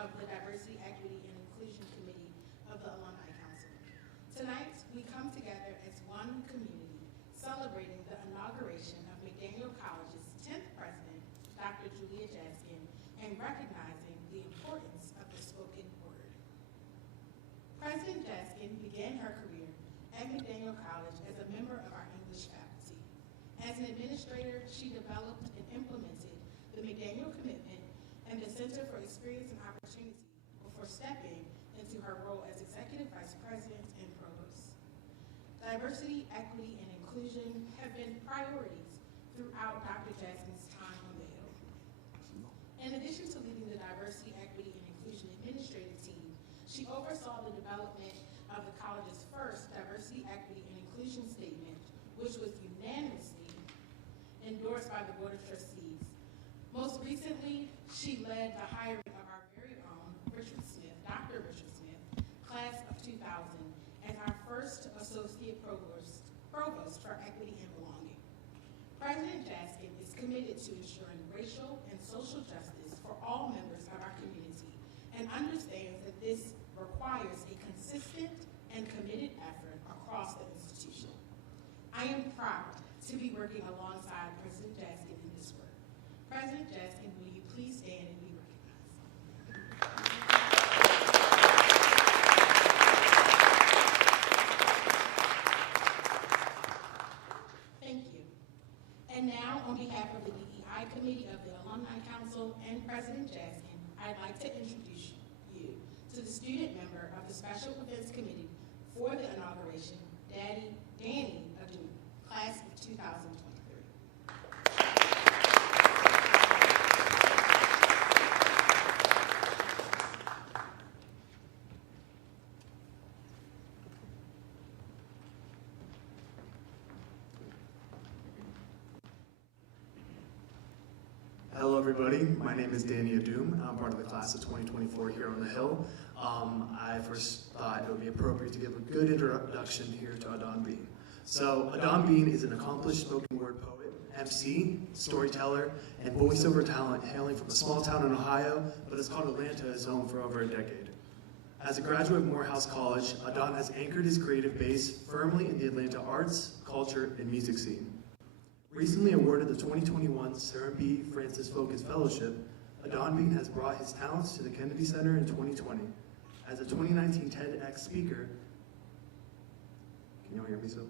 of the Diversity, Equity, and Inclusion Committee of the Alumni Council. Tonight, we come together as one community, celebrating the inauguration of McDaniel College's 10th president, Dr. Julia Jaskin, and recognizing the importance of the spoken word. President Jaskin began her career at McDaniel College as a member of our English faculty. As an administrator, she developed and implemented the McDaniel Commitment and the Center for Experience and Opportunity before stepping into her role as Executive Vice President and Provost. Diversity, equity, and inclusion have been priorities throughout Dr. Jaskin's time on the Hill. In addition to leading the Diversity, Equity, and Inclusion Administrative team, she oversaw the development of the college's first Diversity, Equity, and Inclusion Statement, which was unanimously endorsed by the Board of Trustees. Most recently, she led the hiring of our very own Richard Smith, Dr. Richard Smith, class of 2000, as our first Associate Provost for Equity and Belonging. President Jaskin is committed to ensuring racial and social justice for all members of our community and understands that this requires a consistent and committed effort across the institution. I am proud to be working alongside President Jaskin in this work. President Jaskin, will you please stand and be recognized? Thank you. And now, on behalf of the DEI Committee of the Alumni Council and President Jaskin, I'd like to introduce you to the student member of the Special Events Committee for the inauguration, Danny Adan, class of 2023. Hello everybody, my name is Danny Adan. I'm part of the class of 2024 here on the Hill. I first thought it would be appropriate to give a good introduction here to Adan Bean. So Adan Bean is an accomplished spoken word poet, MC, storyteller, and voiceover talent hailing from a small town in Ohio, but has called Atlanta his home for over a decade. As a graduate of Morehouse College, Adan has anchored his creative base firmly in the Atlanta arts, culture, and music scene. Recently awarded the 2021 Sarah B. Francis Focus Fellowship, Adan Bean has brought his talents to the Kennedy Center in 2020. As a 2019 TEDx speaker, can y'all hear me so?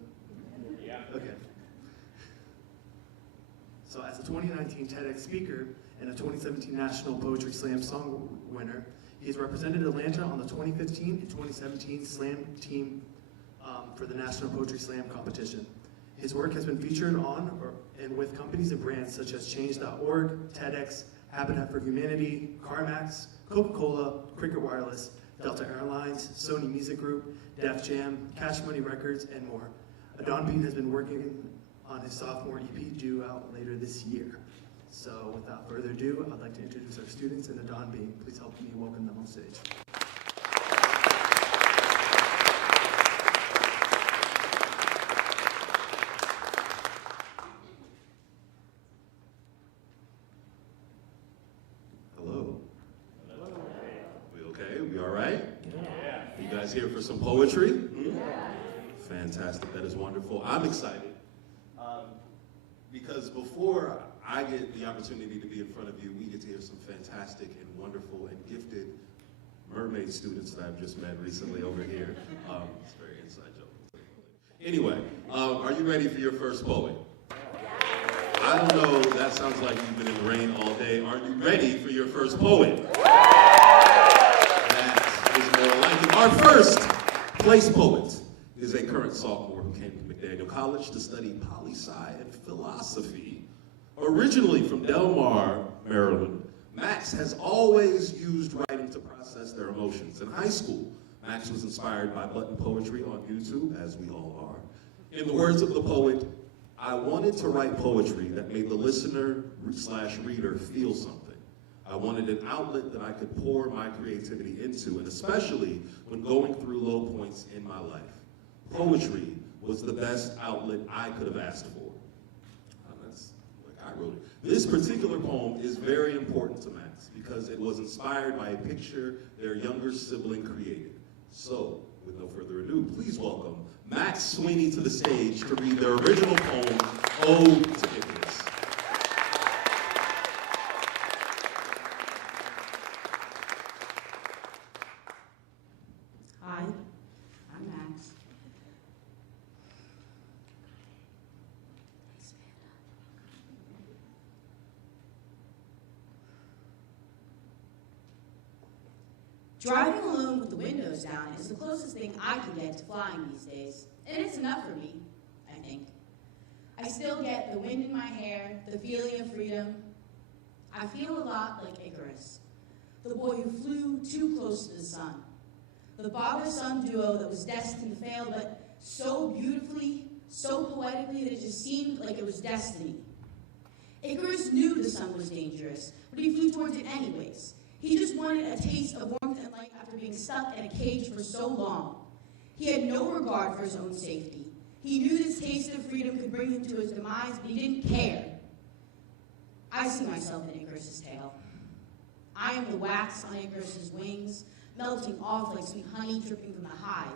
Yeah. Okay. So as a 2019 TEDx speaker and a 2017 National Poetry Slam Song winner, he has represented Atlanta on the 2015 and 2017 Slam team for the National Poetry Slam competition. His work has been featured on and with companies and brands such as Change.org, TEDx, Habitat for Humanity, CarMax, Coca-Cola, Cricket Wireless, Delta Airlines, Sony Music Group, Def Jam, Cash Money Records, and more. Adan Bean has been working on his sophomore EP due out later this year. So without further ado, I'd like to introduce our students and Adan Bean. Please help me welcome them on stage. Here for some poetry? Fantastic, that is wonderful. I'm excited because before I get the opportunity to be in front of you, we get to hear some fantastic and wonderful and gifted mermaid students that I've just met recently over here. It's a very inside joke. Anyway, are you ready for your first poet? I don't know, that sounds like you've been in the rain all day. Are you ready for your first poet? Our first place poet is a current sophomore who came to McDaniel College to study poli-sci and philosophy. Originally from Del Mar, Maryland, Max has always used writing to process their emotions. In high school, Max was inspired by button poetry on YouTube, as we all are. In the words of the poet, I wanted to write poetry that made the listener/reader feel something. I wanted an outlet that I could pour my creativity into, and especially when going through low points in my life. Poetry was the best outlet I could have asked for. That's like I wrote it. This particular poem is very important to Max because it was inspired by a picture their younger sibling created. So, with no further ado, please welcome Max Sweeney to the stage to read their original poem, Ode to Icarus. Hi, I'm Max. Driving alone with the windows down is the closest thing I can get to flying these days, and it's enough for me, I think. I still get the wind in my hair, the feeling of freedom. I feel a lot like Icarus, the boy who flew too close to the sun. The father-son duo that was destined to fail, but so beautifully, so poetically that it just seemed like it was destiny. Icarus knew the sun was dangerous, but he flew towards it anyways. He just wanted a taste of warmth and light after being stuck in a cage for so long. He had no regard for his own safety. He knew this taste of freedom could bring him to his demise, but he didn't care. I see myself in Icarus's tale. I am the wax on Icarus's wings, melting off like sweet honey dripping from the hive.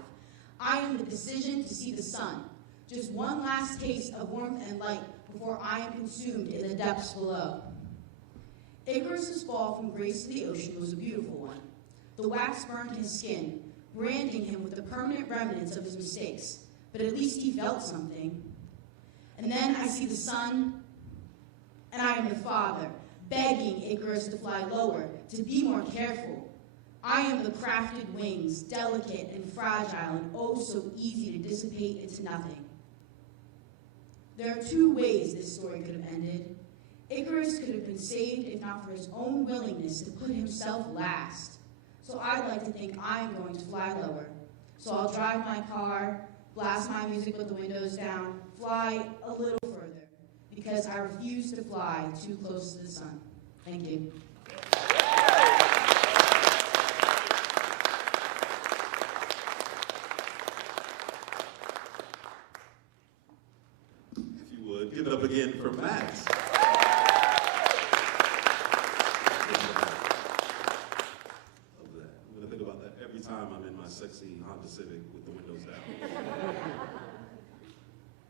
I am the decision to see the sun, just one last taste of warmth and light before I am consumed in the depths below. Icarus's fall from grace to the ocean was a beautiful one. The wax burned his skin, branding him with the permanent remnants of his mistakes, but at least he felt something. And then I see the sun, and I am the father, begging Icarus to fly lower, to be more careful. I am the crafted wings, delicate and fragile and oh so easy to dissipate into nothing. There are two ways this story could have ended. Icarus could have been saved if not for his own willingness to put himself last. So I'd like to think I'm going to fly lower. So I'll drive my car, blast my music with the windows down, fly a little further, because I refuse to fly too close to the sun. Thank you. If you would, give it up again for Max. Time I'm in my sexy Honda Civic with the windows down.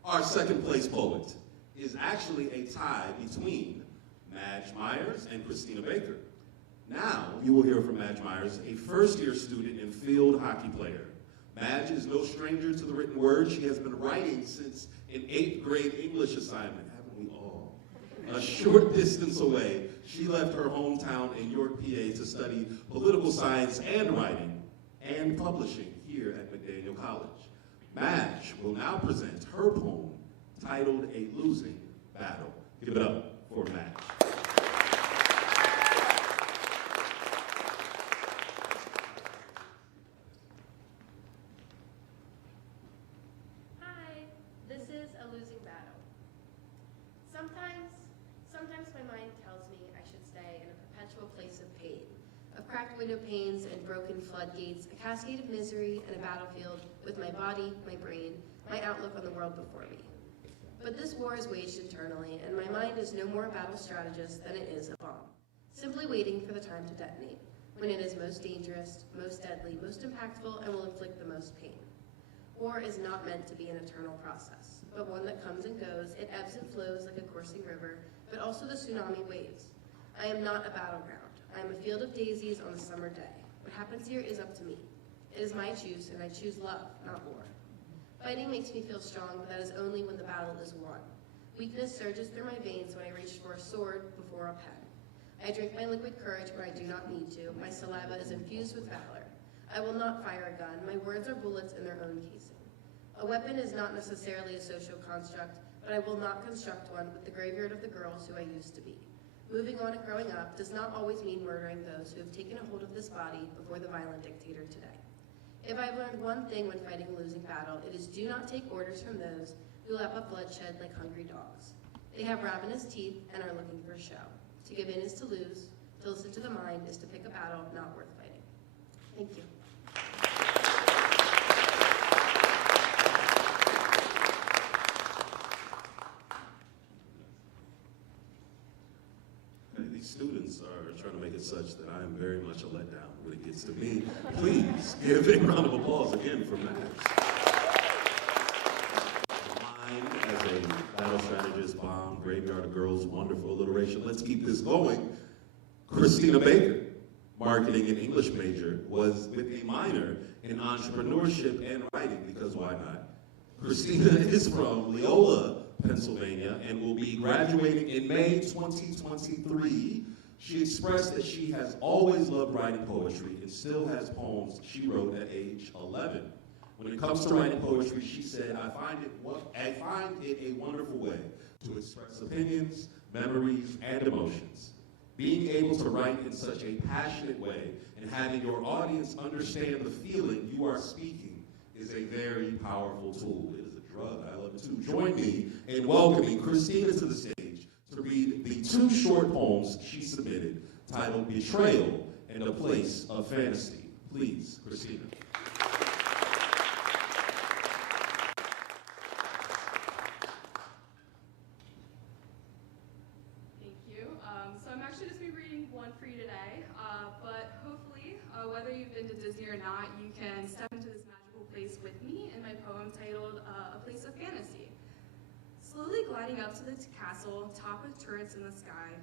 Our second place poet is actually a tie between Madge Myers and Christina Baker. Now you will hear from Madge Myers, a first-year student and field hockey player. Madge is no stranger to the written word. She has been writing since an 8th grade English assignment, haven't we all? A short distance away, she left her hometown in York, PA to study political science and writing and publishing here at McDaniel College. Madge will now present her poem titled A Losing Battle. Give it up for Madge. Hi, this is A Losing Battle. Sometimes my mind tells me I should stay in a perpetual place of pain. Of cracked window panes and broken floodgates, a cascade of misery and a battlefield with my body, my brain, my outlook on the world before me. But this war is waged internally, and my mind is no more a battle strategist than it is a bomb, simply waiting for the time to detonate, when it is most dangerous, most deadly, most impactful, and will inflict the most pain. War is not meant to be an eternal process, but one that comes and goes. It ebbs and flows like a coursing river, but also the tsunami waves. I am not a battleground. I am a field of daisies on a summer day. What happens here is up to me. It is my choose, and I choose love, not war. Fighting makes me feel strong, but that is only when the battle is won. Weakness surges through my veins when I reach for a sword before a pen. I drink my liquid courage, but I do not need to. My saliva is infused with valor. I will not fire a gun. My words are bullets in their own casing. A weapon is not necessarily a social construct, but I will not construct one with the graveyard of the girls who I used to be. Moving on and growing up does not always mean murdering those who have taken a hold of this body before the violent dictator today. If I've learned one thing when fighting a losing battle, it is do not take orders from those who lap up bloodshed like hungry dogs. They have ravenous teeth and are looking for show. To give in is to lose. To listen to the mind is to pick a battle not worth fighting. Thank you. these students are trying to make it such that I am very much a letdown when it gets to me. Please give a round of applause again for Max. Mine as a battle strategist, bomb, graveyard of girls, wonderful alliteration. Let's keep this going. Christina Baker, marketing and English major, was with a minor in entrepreneurship and writing, because why not? Christina is from Leola, Pennsylvania, and will be graduating in May 2023. She expressed that she has always loved writing poetry and still has poems she wrote at age 11. When it comes to writing poetry, she said, I find it a wonderful way to express opinions, memories, and emotions. Being able to write in such a passionate way and having your audience understand the feeling you are speaking is a very powerful tool. It is a drug. I love it too. Join me in welcoming Christina to the stage to read the 2 short poems she submitted titled Betrayal and a Place of Fantasy. Please, Christina. So I'm actually just going to be reading one for you today, but hopefully, whether you've been to Disney or not, you can step into this magical place with me in my poem titled A Place of Fantasy. Slowly gliding up to the castle, topped with turrets in the sky,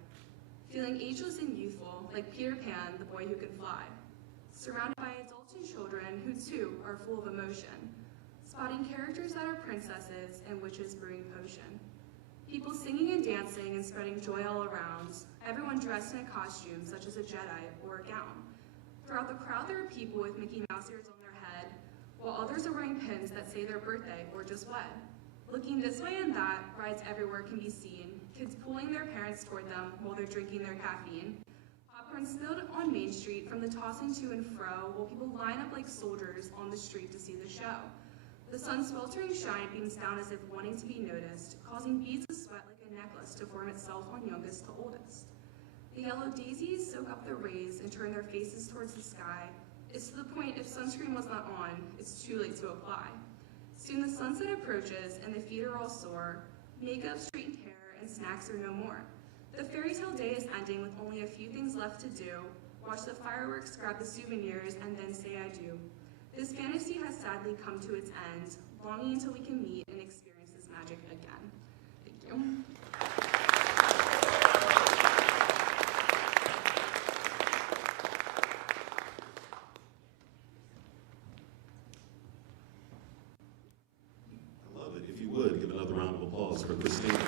feeling ageless and youthful, like Peter Pan, the boy who can fly. Surrounded by adults and children who too are full of emotion, spotting characters that are princesses and witches brewing potion. People singing and dancing and spreading joy all around, everyone dressed in a costume such as a Jedi or a gown. Throughout the crowd there are people with Mickey Mouse ears on their head, while others are wearing pins that say their birthday or just wed. Looking this way and that, rides everywhere can be seen, kids pulling their parents toward them while they're drinking their caffeine. Popcorn spilled on Main Street from the tossing to and fro, while people line up like soldiers on the street to see the show. The sun's sweltering shine beams down as if wanting to be noticed, causing beads of sweat like a necklace to form itself on youngest to oldest. The yellow daisies soak up the rays and turn their faces towards the sky. It's to the point if sunscreen was not on, it's too late to apply. Soon the sunset approaches and the feet are all sore. Makeup, straightened hair, and snacks are no more. The fairy tale day is ending with only a few things left to do. Watch the fireworks, grab the souvenirs, and then say I do. This fantasy has sadly come to its end, longing until we can meet and experience this magic again. Thank you. I love it. If you would, give another round of applause for Christina.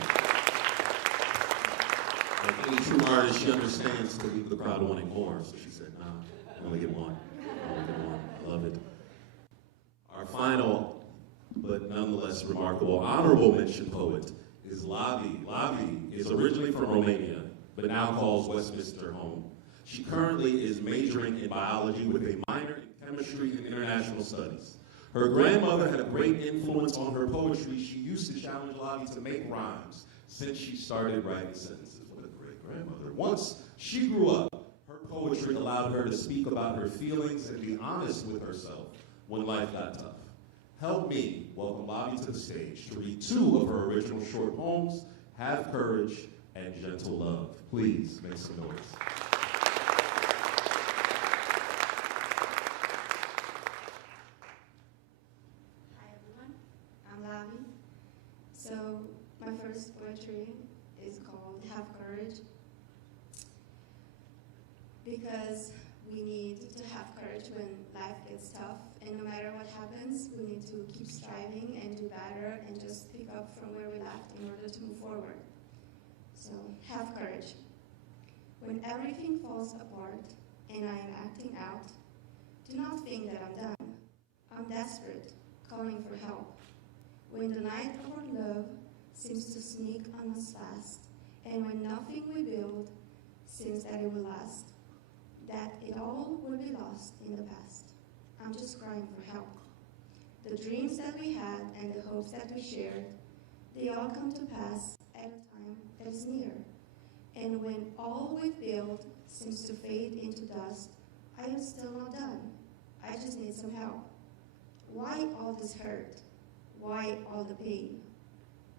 Like any true artist, she understands to leave the crowd wanting more, so she said, nah, I only get one. I only get one. I love it. Our final, but nonetheless remarkable, honorable mention poet is Lavi. Lavi is originally from Romania, but now calls Westminster home. She currently is majoring in biology with a minor in chemistry and international studies. Her grandmother had a great influence on her poetry. She used to challenge Lavi to make rhymes since she started writing sentences. What a great grandmother. Once she grew up, her poetry allowed her to speak about her feelings and be honest with herself when life got tough. Help me welcome Lavi to the stage to read 2 of her original short poems, Have Courage and Gentle Love. Please make some noise. Hi everyone, I'm Lavi. So my first poetry is called Have Courage, because we need to have courage when life gets tough, and no matter what happens, we need to keep striving and do better and just pick up from where we left in order to move forward. So, have courage. When everything falls apart and I am acting out, do not think that I'm done. I'm desperate, calling for help. When the night of our love seems to sneak on us fast, and when nothing we build seems that it will last, that it all will be lost in the past. I'm just crying for help. The dreams that we had and the hopes that we shared, they all come to pass at a time that is near. And when all we've built seems to fade into dust, I am still not done. I just need some help. Why all this hurt? Why all the pain?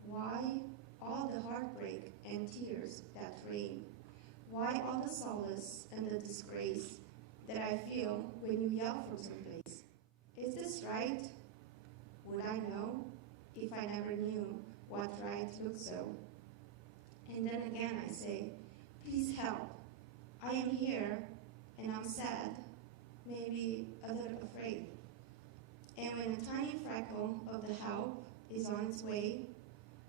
Why all the heartbreak and tears that rain? Why all the solace and the disgrace that I feel when you yell from someplace? Is this right? Would I know if I never knew what right looked so? And then again I say, please help. I am here and I'm sad, maybe a little afraid. And when a tiny freckle of the help is on its way,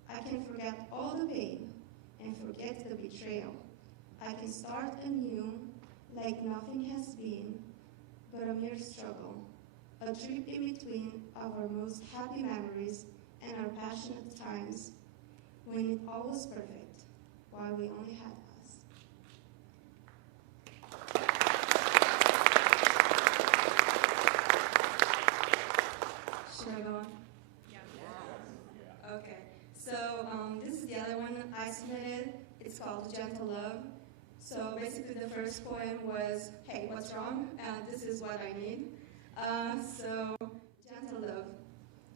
I can forget all the pain and forget the betrayal. I can start anew like nothing has been but a mere struggle, a trip in between our most happy memories and our passionate times when it all was perfect while we only had us. Should I go on? Yeah. Okay. So this is the other one I submitted. It's called Gentle Love. So basically the first poem was, hey, what's wrong? This is what I need. So, Gentle Love.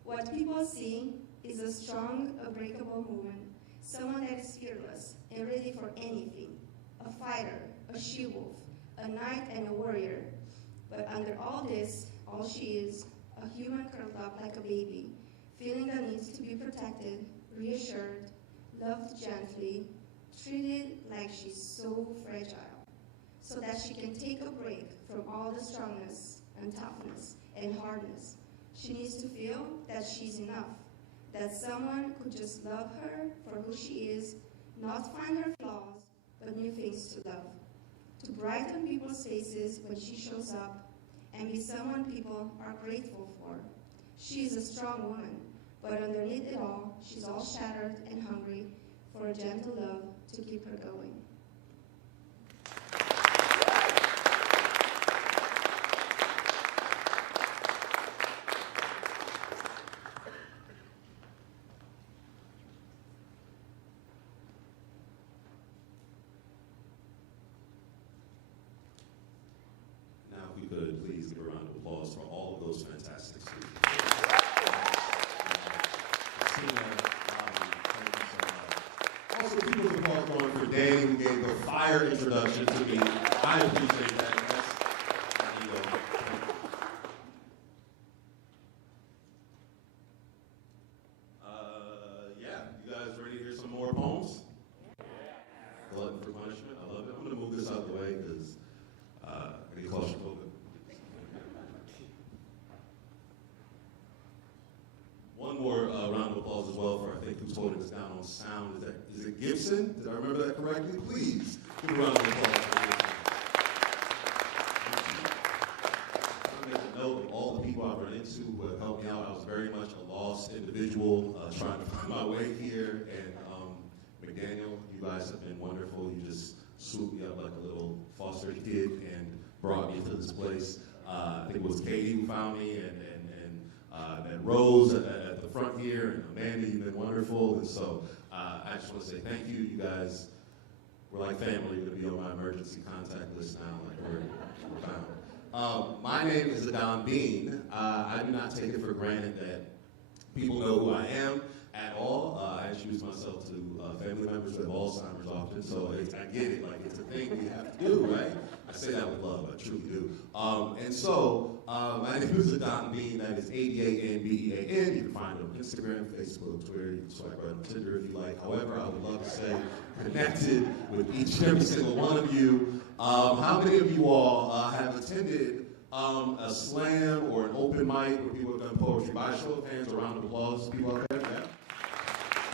What people see is a strong, unbreakable woman, someone that is fearless and ready for anything, a fighter, a she-wolf, a knight and a warrior. But under all this, all she is, a human curled up like a baby, feeling the need to be protected, reassured, loved gently, treated like she's so fragile, so that she can take a break from all the strongness and toughness and hardness. She needs to feel that she's enough, that someone could just love her for who she is, not find her flaws, but new things to love. To brighten people's faces when she shows up, and be someone people are grateful for. She is a strong woman, but underneath it all, she's all shattered and hungry for a gentle love to keep her going. Now, if we could please give a round of applause for all of those fantastic students. Also, people's applause going for Danny, who gave the fire introduction to me. I appreciate that. Yeah, you guys ready to hear some more poems? Glutton for punishment. I love it. I'm going to move this out the way because I get claustrophobic. One more round of applause as well for, I think, who's holding us down on sound. Is it Gibson? Did I remember that correctly? Please give a round of applause for Gibson. I make a note of all the people I've run into who have helped me out. I was very much a lost individual trying to find my way here. And McDaniel, you guys have been wonderful. You just swooped me up like a little foster kid and brought me to this place. I think it was Katie who found me, and Rose at the front here, and Amanda, you've been wonderful. And so I just want to say thank you. You guys were like family. You're going to be on my emergency contact list now, like we're found. My name is Adan Bean. I do not take it for granted that people know who I am at all. I introduce myself to family members who have Alzheimer's often, so I get it. Like, it's a thing we have to do, right? I say that with love, I truly do. And so, my name is Adan Bean. That is A-D-A-N-B-E-A-N. You can find it on Instagram, Facebook, Twitter. You can swipe right on Tinder if you like. However, I would love to stay connected with each and every single one of you. How many of you all have attended a slam or an open mic where people have done poetry? By a show of hands, a round of applause, people out there? Yeah.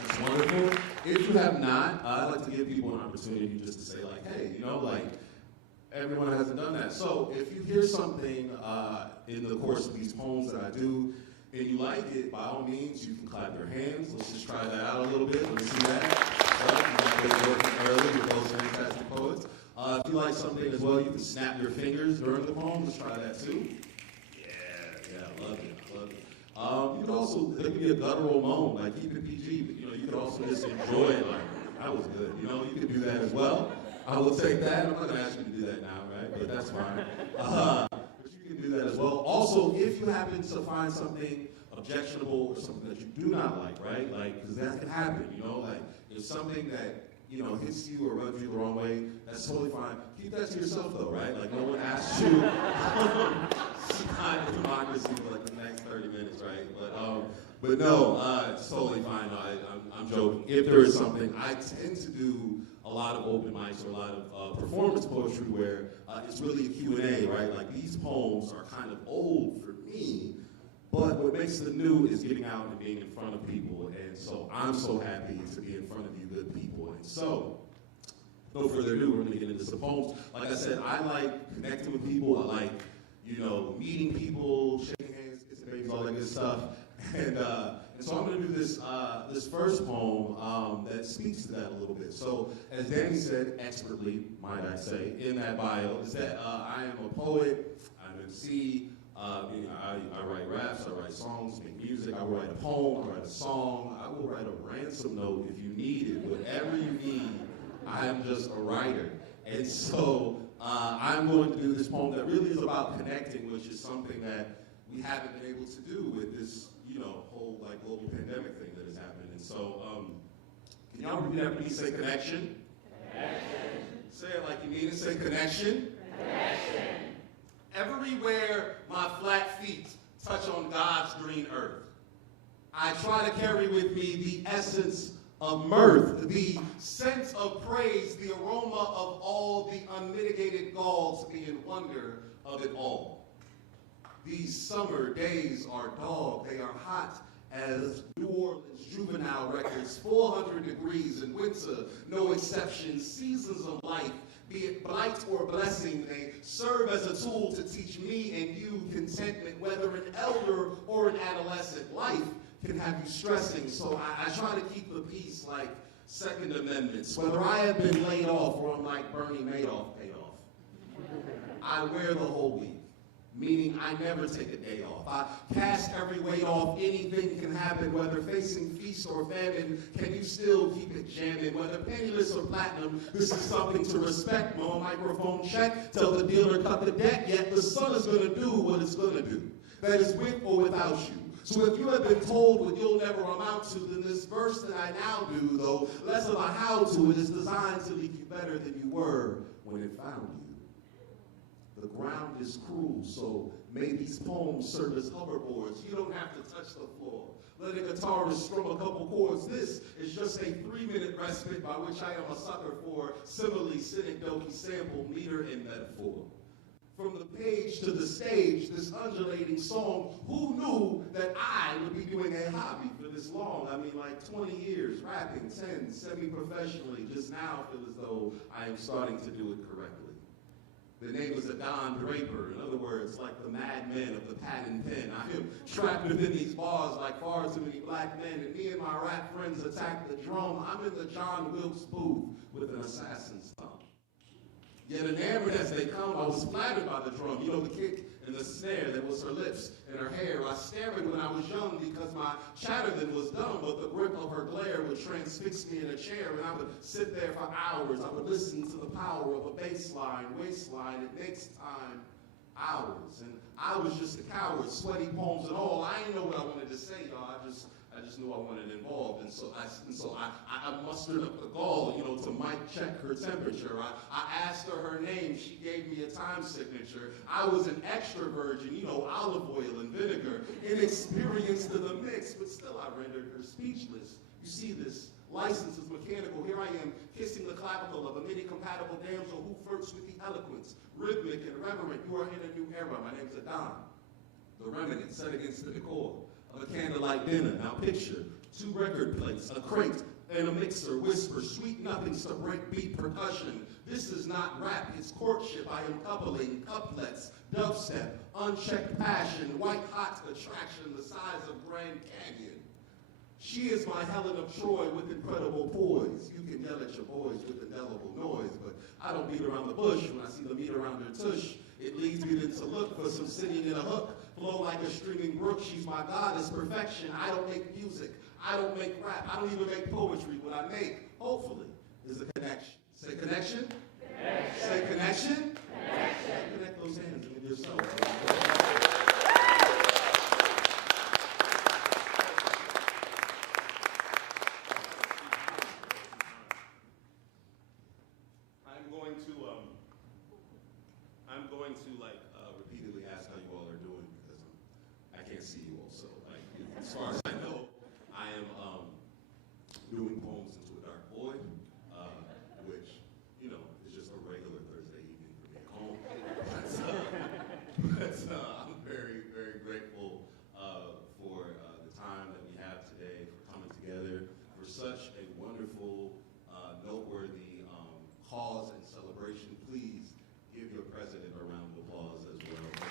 That's wonderful. If you have not, I'd like to give people an opportunity just to say, like, hey, you know, like, everyone hasn't done that. So if you hear something in the course of these poems that I do, and you like it, by all means, you can clap your hands. Let's just try that out a little bit. Let me see that. Early with those fantastic poets. If you like something as well, you can snap your fingers during the poem. Let's try that too. Yeah, I love it. You can also, there can be a guttural moan, like keep it PG, but you know, you can also just enjoy it, like, that was good. You know, you can do that as well. I will take that. I'm not going to ask you to do that now, right? But that's fine. But you can do that as well. Also, if you happen to find something objectionable or something that you do not like, right? Like, because that can happen, you know? Like, there's something that you know, hits you or rubs you the wrong way, that's totally fine. Keep that to yourself though, right? Like no one asked you some kind of democracy for like the next 30 minutes, right? But no, it's totally fine. No, I'm joking. If there is something, I tend to do a lot of open mics or a lot of performance poetry where it's really a Q&A, right? Like these poems are kind of old for me, but what makes them new is getting out and being in front of people. And so I'm so happy to be in front of you good people. And so, no further ado, we're gonna get into some poems. Like I said, I like connecting with people. I like, you know, meeting people, shaking hands, kissing babies, all that good stuff. And so I'm going to do this first poem that speaks to that a little bit. So as Danny said, expertly, might I say, in that bio, is that I am a poet, I'm an MC, I write raps, I write songs, make music, I will write a poem, I write a song, I will write a ransom note if you need it, whatever you need, I am just a writer. And so I'm going to do this poem that really is about connecting, which is something that we haven't been able to do with this, you know, whole like global pandemic thing that has happened. And so, can y'all repeat after me? Say connection. Connection. Say it like you mean it. Say connection. Connection. Everywhere my flat feet touch on God's green earth, I try to carry with me the essence of mirth, the sense of praise, the aroma of all the unmitigated gall to be in wonder of it all. These summer days are dog, they are hot as New Orleans juvenile records, 400 degrees in winter, no exception, seasons of life, be it blight or blessing, they serve as a tool to teach me and you contentment, whether an elder or an adolescent. Life can have you stressing, so I try to keep the peace like Second Amendments, whether I have been laid off or I'm like Bernie Madoff paid off. I wear the whole week. Meaning I never take a day off. I cast every weight off. Anything can happen, whether facing feast or famine. Can you still keep it jamming? Whether penniless or platinum, this is something to respect. No microphone check. Tell the dealer cut the debt. Yet the sun is going to do what it's going to do. That is with or without you. So if you have been told what you'll never amount to, then this verse that I now do, though less of a how to, it is designed to leave you better than you were when it found you. The ground is cruel, so may these poems serve as hoverboards. You don't have to touch the floor. Let a guitarist strum a couple chords. This is just a 3-minute respite by which I am a sucker for simile, synecdoche, sample, meter, and metaphor. From the page to the stage, this undulating song, who knew that I would be doing a hobby for this long? I mean, like 20 years, rapping, 10, semi-professionally, just now feel as though I am starting to do it correctly. The name is Adan Draper. In other words, like the madmen of the patent pen. I am trapped within these bars like far too many black men, and me and my rap friends attack the drum. I'm in the John Wilkes booth with an assassin's thumb. Yet enamored as they come, I was flattered by the drum. You know, the kick and the snare that was her lips and her hair. I stared when I was young because my chatter then was dumb, but the grip of her glare would transfix me in a chair, and I would sit there for hours. I would listen to the power of a bass line, waistline. It makes time hours. And I was just a coward, sweaty palms and all. I didn't know what I wanted to say, y'all. I just knew I wanted involved, and so I mustered up the gall, you know, to mic check her temperature. I asked her her name. She gave me a time signature. I was an extra virgin, you know, olive oil and vinegar, inexperienced to the mix, but still I rendered her speechless. You see, this license is mechanical. Here I am, kissing the clavicle of a MIDI-compatible damsel who flirts with the eloquence, rhythmic and reverent. You are in a new era. My name's Adan, the remnant set against the decor of a candlelight dinner. Now picture 2 record plates, a crate, and a mixer, whisper, sweet nothings to break beat percussion. This is not rap, it's courtship. I am coupling, couplets, dubstep, unchecked passion, white hot attraction the size of Grand Canyon. She is my Helen of Troy with incredible poise. You can yell at your boys with indelible noise, but I don't beat around the bush when I see the meat around her tush. It leads me then to look for some singing in a hook, flow like a streaming brook. She's my goddess, perfection. I don't make music. I don't make rap. I don't even make poetry. What I make, hopefully, is a connection. Say connection. Connection. Say connection. Connection. Connect those hands with yourself. going to repeatedly ask how you all are doing because I can't see you all. So as far as I know, I am doing poems into a dark void, which is just a regular Thursday evening for me at home. But I'm very, very grateful for the time that we have today, for coming together, for such a wonderful, noteworthy cause and celebration. Please give your president a round of applause as well. Let's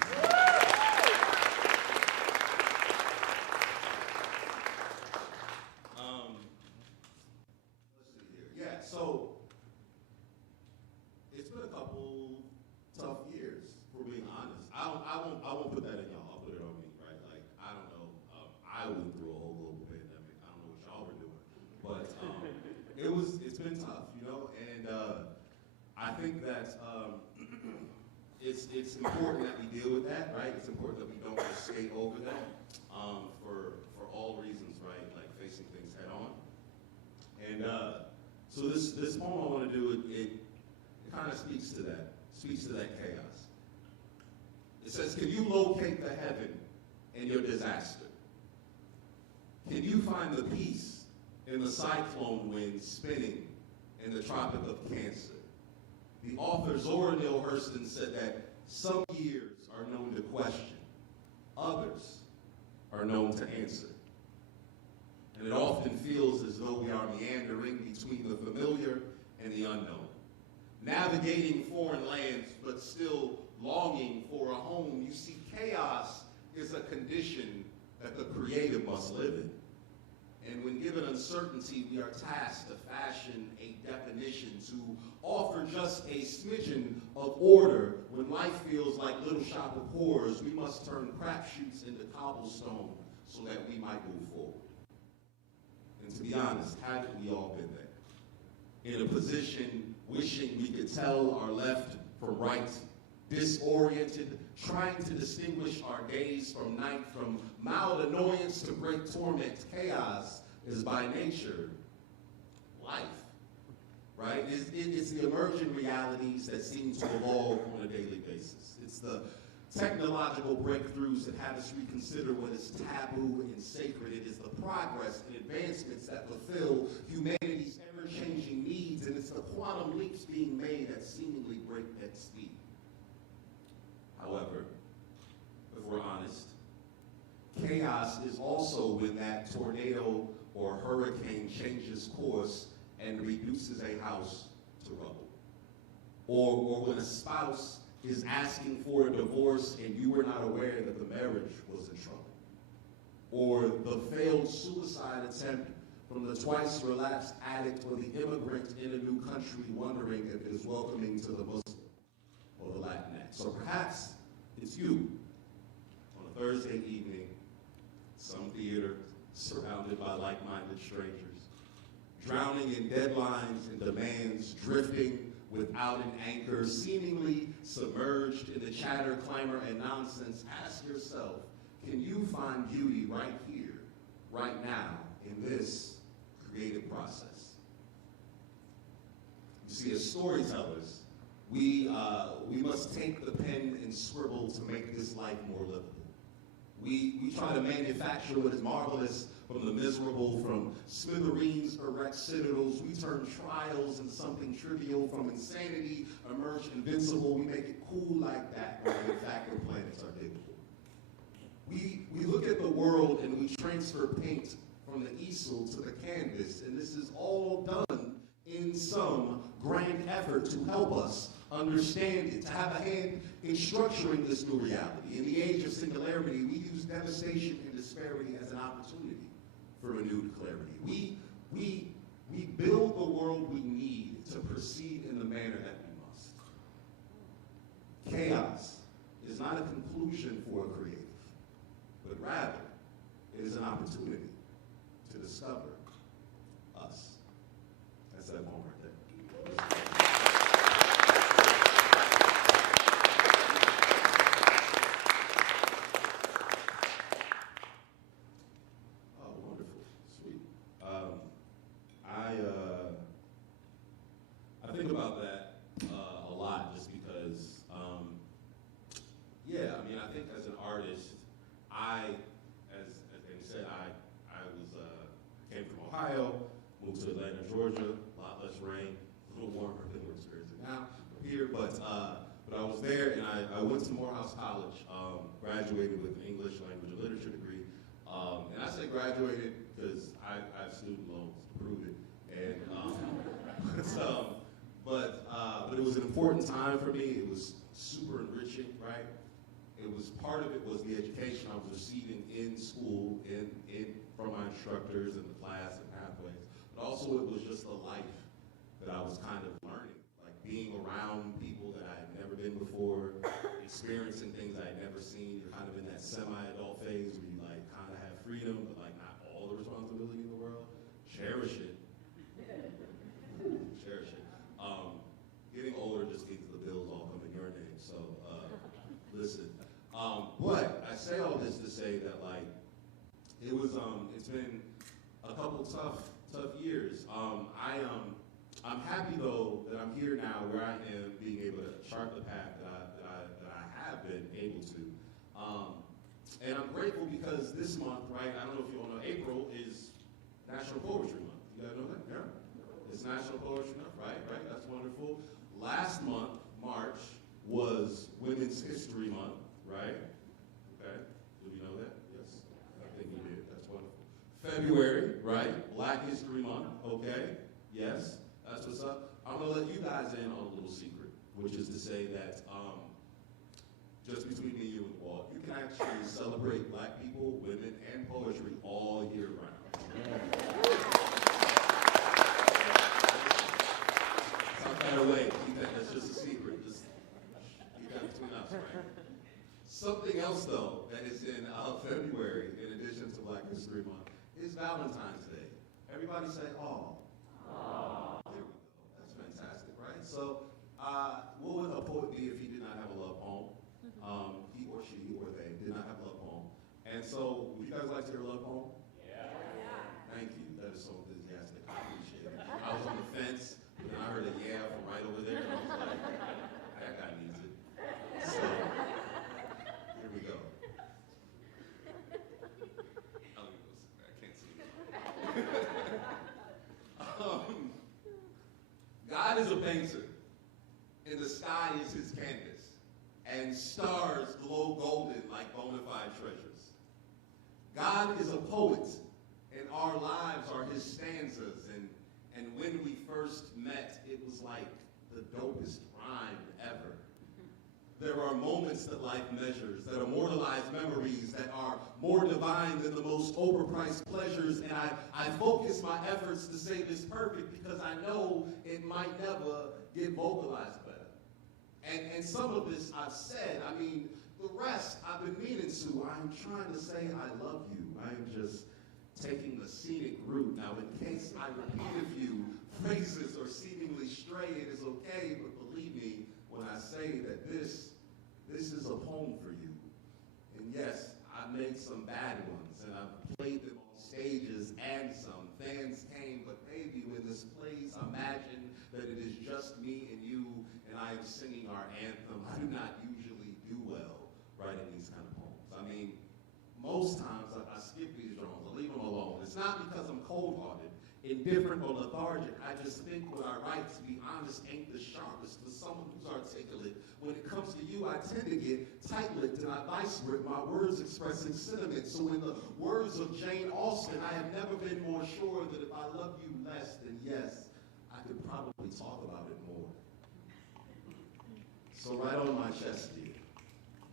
see here. Yeah, so it's been a couple tough years, for being honest. I won't put that in y'all. I'll put it on me, right? I don't know. I went through a whole global pandemic. I don't know what y'all were doing, but it's been tough, and I think that it's important that we deal with that, right? It's important that we don't just skate over that for all reasons, right? Like facing things head on. And so this poem I want to do, it kind of speaks to that chaos. It says, can you locate the heaven in your disaster? Can you find the peace in the cyclone wind spinning in the Tropic of Cancer? The author Zora Neale Hurston said that some years are known to question, others are known to answer. And it often feels as though we are meandering between the familiar and the unknown, navigating foreign lands but still longing for a home. You see, chaos is a condition that the creative must live in. And when given uncertainty, we are tasked to fashion a definition, to offer just a smidgen of order. When life feels like Little Shop of Horrors, we must turn crapshoots into cobblestone so that we might move forward. And to be honest, haven't we all been there? In a position wishing we could tell our left from right, disoriented, trying to distinguish our days from night, from mild annoyance to great torment. Chaos is by nature life, right? It's the emergent realities that seem to evolve on a daily basis. It's the technological breakthroughs that have us reconsider what is taboo and sacred. It is the progress and advancements that fulfill humanity's ever-changing needs, and it's the quantum leaps being made at seemingly breakneck speed. However, if we're honest, chaos is also when that tornado or hurricane changes course and reduces a house to rubble. Or when a spouse is asking for a divorce and you were not aware that the marriage was in trouble. Or the failed suicide attempt from the twice relapsed addict or the immigrant in a new country wondering if it is welcoming to the Muslim or the Latinx. Or perhaps it's you on a Thursday evening, some theater, surrounded by like-minded strangers, drowning in deadlines and demands, drifting without an anchor, seemingly submerged in the chatter, clamor, and nonsense. Ask yourself, can you find beauty right here, right now, in this creative process? You see, as storytellers, we must take the pen and scribble to make this life more livable. We try to manufacture what is marvelous from the miserable, from smithereens erect citadels. We turn trials into something trivial, from insanity emerge invincible. We make it cool like that, when in fact the planets are diggable. We look at the world and we transfer paint from the easel to the canvas, and this is all done in some grand effort to help us understand it, to have a hand in structuring this new reality. In the age of singularity, we use devastation and disparity as an opportunity for renewed clarity. We build the world we need to proceed in the manner that we must. Chaos is not a conclusion for a creative, but rather it is an opportunity to discover us. That's that moment right there. I think about that a lot, just because as they said, I came from Ohio, moved to Atlanta, Georgia, a lot less rain, a little warmer than we're experiencing now here, but I was there, and I went to Morehouse College, graduated with an English language and literature degree, and I say graduated because I have student loans to prove it, and but it was an important time for me. It was super enriching, right? It was, part of it was the education I was receiving in school, from my instructors and the class and pathways, but also it was just the life that I was kind of learning, like being around people that I had never been before, experiencing things I had never seen. You're kind of in that semi-adult phase where you like kind of have freedom, but like not all the responsibility in the world. Cherish it. Cherish it. Getting older just means the bills all come in your name, so listen. But I say all this to say that like it's been a couple tough years. I'm happy though that I'm here now where I am being able to chart the path that I have been able to. And I'm grateful because this month, right, I don't know if you all know, April is National Poetry Month. You guys know that? Yeah. It's National Poetry Month, right? That's wonderful. Last month, March, was Women's History Month, right? Okay. Did you know that? Yes. I think you did. That's wonderful. February, right? Black History Month, okay? Yes. That's what's up. I'm going to let you guys in on a little secret, which is to say that just between me, you, and the wall, you can actually celebrate Black people, women, and poetry all year round. Tuck that away. Keep that. That's just a secret. Just keep that between us, right? Something else, though, that is in February, in addition to Black History Month, is Valentine's Day. Everybody say, "Oh." There we go. That's fantastic, right? So, what would a poet be if he did not have a love poem? He or she or they did not have a love poem. And so, would you guys like to hear a love poem? Yeah. Thank you. That is so enthusiastic. I appreciate it. I was on the fence, and then I heard a yeah from right over there, and I was like, that guy needs it. So, here we go. I can't see it. God is a painter, and the sky is his canvas, and stars glow golden like bona fide treasures. God is a poet, and our lives are his stanzas, and when we first met, it was like the dopest rhyme ever. There are moments that life measures, that immortalize memories, that are more divine than the most overpriced pleasures, and I focus my efforts to say this perfect because I know it might never get vocalized better. And some of this I've said, I mean, the rest I've been meaning to. I'm trying to say I love you. I'm just taking the scenic route. Now, in case I repeat a few phrases or seemingly stray, it is okay, but believe me, when I say that this is a poem for you. And yes, I made some bad ones, and I've played them on stages, and some fans came, but maybe when this plays, imagine that it is just me and you, and I am singing our anthem. I do not usually do well writing these kind of poems. I mean, most times I skip these genres, I leave them alone. It's not because I'm cold-hearted, indifferent, or lethargic. I just think what I write, to be honest, ain't the sharpest for someone who's articulate. When it comes to you, I tend to get tight-lipped and I vice-grip, my words expressing sentiment. So in the words of Jane Austen, I have never been more sure that if I love you less, then yes, I could probably talk about it more. So right on my chest here,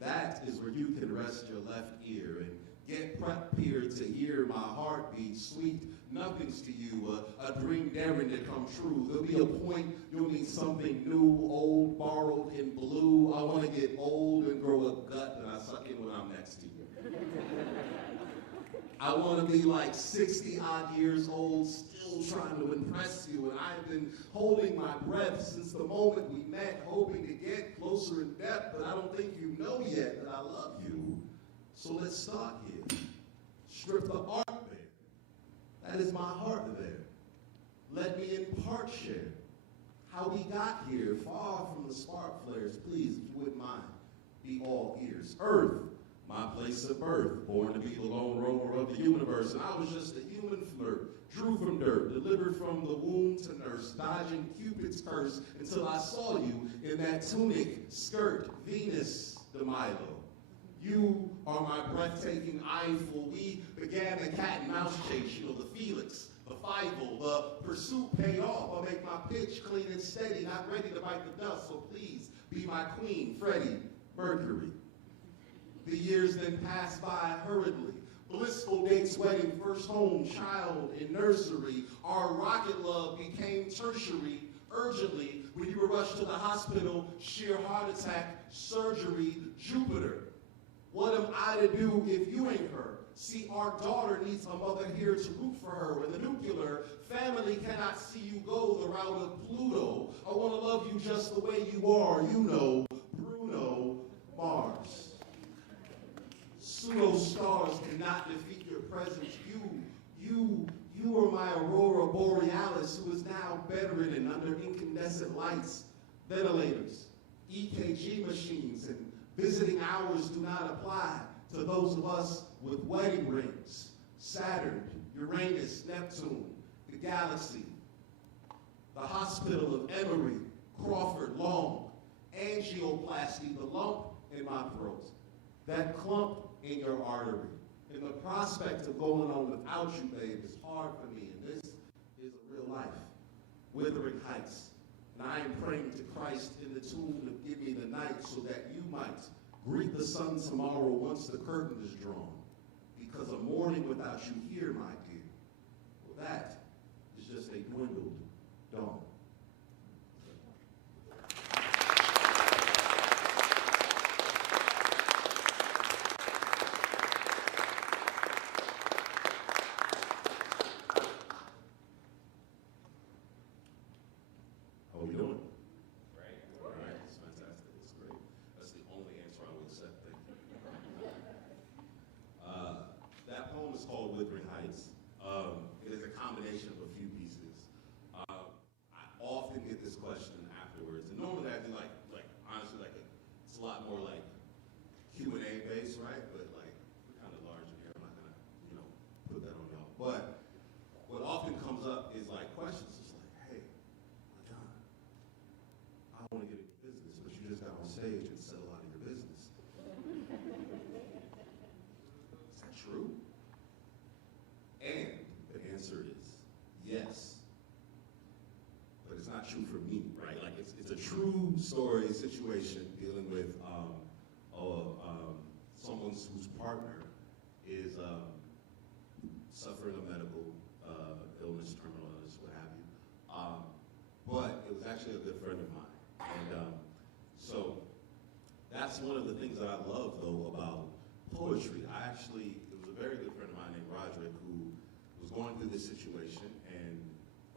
that is where you can rest your left ear and get prepped here to hear my heartbeat, sweet nothings to you, a dream daring to come true. There'll be a point you'll need something new, old, borrowed, in blue. I want to get old and grow a gut that I suck in when I'm next to you. I want to be like 60-odd years old, still trying to impress you, and I've been holding my breath since the moment we met, hoping to get closer in depth, but I don't think you know yet that I love you. So let's start here. Strip the art there. That is my heart there. Let me in part share how we got here, far from the spark flares. Please, if you wouldn't mind, be all ears. Earth, my place of birth, born to be the lone rover of the universe, and I was just a human flirt, drew from dirt, delivered from the womb to nurse, dodging Cupid's curse until I saw you in that tunic, skirt, Venus de Milo. You are my breathtaking Eiffel. We began the cat and mouse chase, the Felix, the Fievel, the pursuit paid off. I'll make my pitch clean and steady, not ready to bite the dust, so please be my queen, Freddie Mercury. The years then passed by hurriedly. Blissful dates, wedding, first home, child in nursery. Our rocket love became tertiary, urgently, when you were rushed to the hospital, sheer heart attack, surgery, Jupiter. What am I to do if you ain't her? See, our daughter needs a mother here to root for her. When the nuclear family cannot see you go the route of Pluto, I want to love you just the way you are. Bruno Mars. Pseudo stars cannot defeat your presence. You are my aurora borealis, who is now bedridden under incandescent lights, ventilators, EKG machines, and visiting hours do not apply to those of us with wedding rings. Saturn, Uranus, Neptune, the galaxy, the hospital of Emory, Crawford, Long, angioplasty, the lump in my throat, that clump in your artery. And the prospect of going on without you, babe, is hard for me. And this is a real life. Withering heights. And I am praying to Christ in the tomb to give me the night so that you might greet the sun tomorrow once the curtain is drawn. Because a morning without you here, my dear, well, that is just a dwindled dawn. How are we doing? Great. All right, it's fantastic. It's great. That's the only answer I will accept. Thank you. That poem is called Withering Heights. It is a combination of a few pieces. I often get this question afterwards, and normally I do honestly, it's a lot more like Q&A based, right? But we're kind of large in here. I'm not gonna, put that on y'all. But what often comes up is questions. It's like, hey, John, I want to get into business, but you just got on stage and said a lot of your business. Is that true? And the answer is yes. But it's not true for me, right? It's a true story, situation dealing with someone whose partner is suffering a medical illness, terminal illness, what have you. But it was actually a good friend of mine. And so that's one of the things that I love, though, about poetry. It was a very good friend of mine named Roderick who was going through this situation, and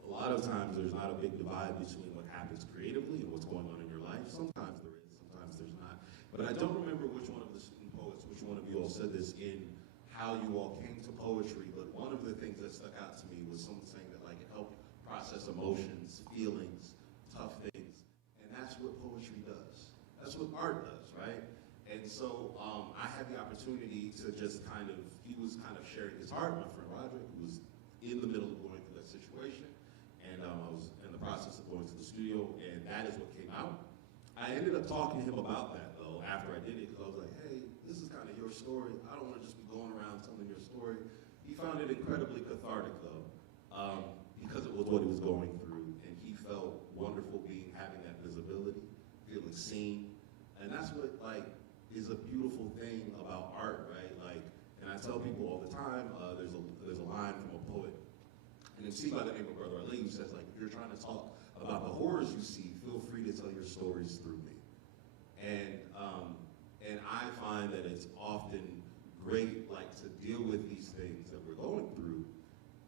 a lot of times there's not a big divide between what happens creatively and what's going on in your life. Sometimes there is, sometimes there's not. But I don't remember which one of the student poets, which one of you all said this in how you all came to poetry, but one of the things that stuck out to me was someone saying that it helped process emotions, feelings, tough things. And that's what poetry does. That's what art does, right? And so I had the opportunity to just he was sharing his heart, my friend Roderick, who was in the middle of going through that situation. And I was in the process of going to the studio, and that is what came out. I ended up talking to him about that, though, after I did it, because I was like, hey, this is kind of your story. I don't want to just be going around telling your story. He found it incredibly cathartic, though, because it was what he was going through, and he felt wonderful having that visibility, feeling seen. And that's what, is a beautiful thing about art, right? And I tell people all the time, there's a line from a poet, an MC by the name of Brother Ali, who says, if you're trying to talk about the horrors you see, feel free to tell your stories through me. And I find that it's often great, to deal with these things that we're going through.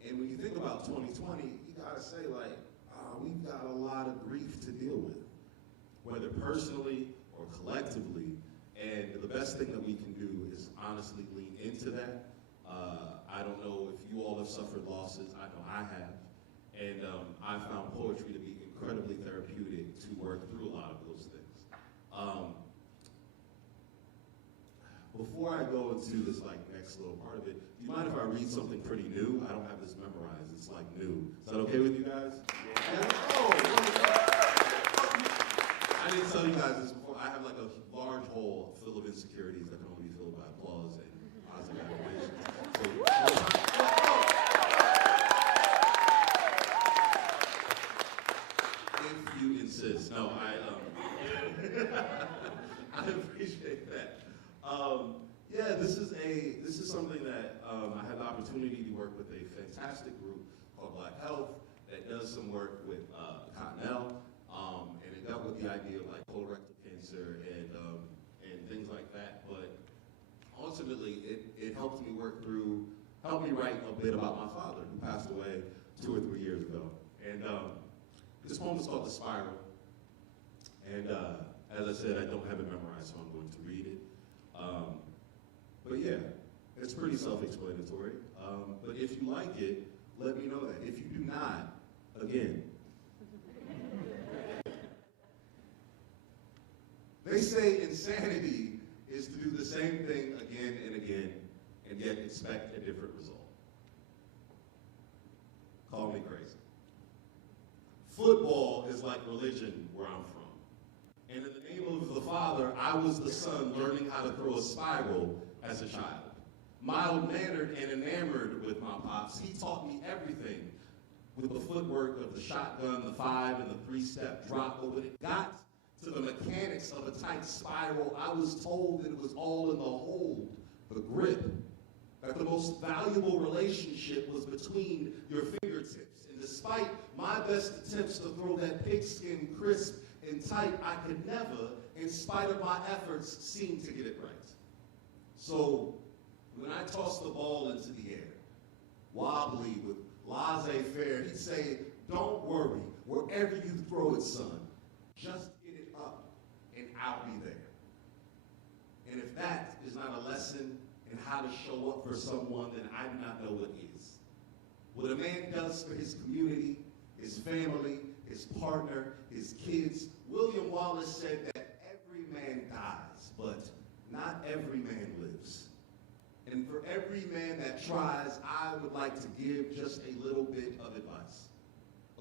And when you think about 2020, you gotta say, we've got a lot of grief to deal with, whether personally or collectively. And the best thing that we can do is honestly lean into that. I don't know if you all have suffered losses. I know I have. And I found poetry to be incredibly therapeutic to work through a lot of those things. before I go into this like next little part of it, do you mind if I read something pretty new? I don't have this memorized. It's like new. Is that okay with you guys? Yeah. Oh, I didn't tell you guys this before. I have like a large hole full of insecurities that can only be filled by applause and positive affirmation. If you insist. No, I appreciate that. Yeah, this is something that I had the opportunity to work with a fantastic group called Black Health that does some work with Cottonelle, and it dealt with the idea of like colorectal cancer and things like that. But ultimately, it helped me write a bit about my father, who passed away 2 or 3 years ago. And this poem is called The Spiral. And as I said, I don't have it memorized, so I'm going to read it. But yeah, it's pretty self-explanatory. But if you like it, let me know that. If you do not, again. They say insanity is to do the same thing again and again, and yet expect a different result. Call me crazy. Football is like religion where I'm from. And in the name of the Father, I was the son learning how to throw a spiral as a child. Mild-mannered and enamored with my pops, he taught me everything with the footwork of the shotgun, the 5, and the 3-step drop. But when it got to the mechanics of a tight spiral, I was told that it was all in the hold, the grip, that the most valuable relationship was between your fingertips. And despite my best attempts to throw that pigskin crisp and tight, I could never, in spite of my efforts, seem to get it right. So when I tossed the ball into the air, wobbly with laissez-faire, he'd say, "Don't worry, wherever you throw it, son, just get it up and I'll be there." And if that is not a lesson in how to show up for someone, then I do not know what is. What a man does for his community, his family, his partner, his kids. William Wallace said that every man dies, but not every man lives. And for every man that tries, I would like to give just a little bit of advice,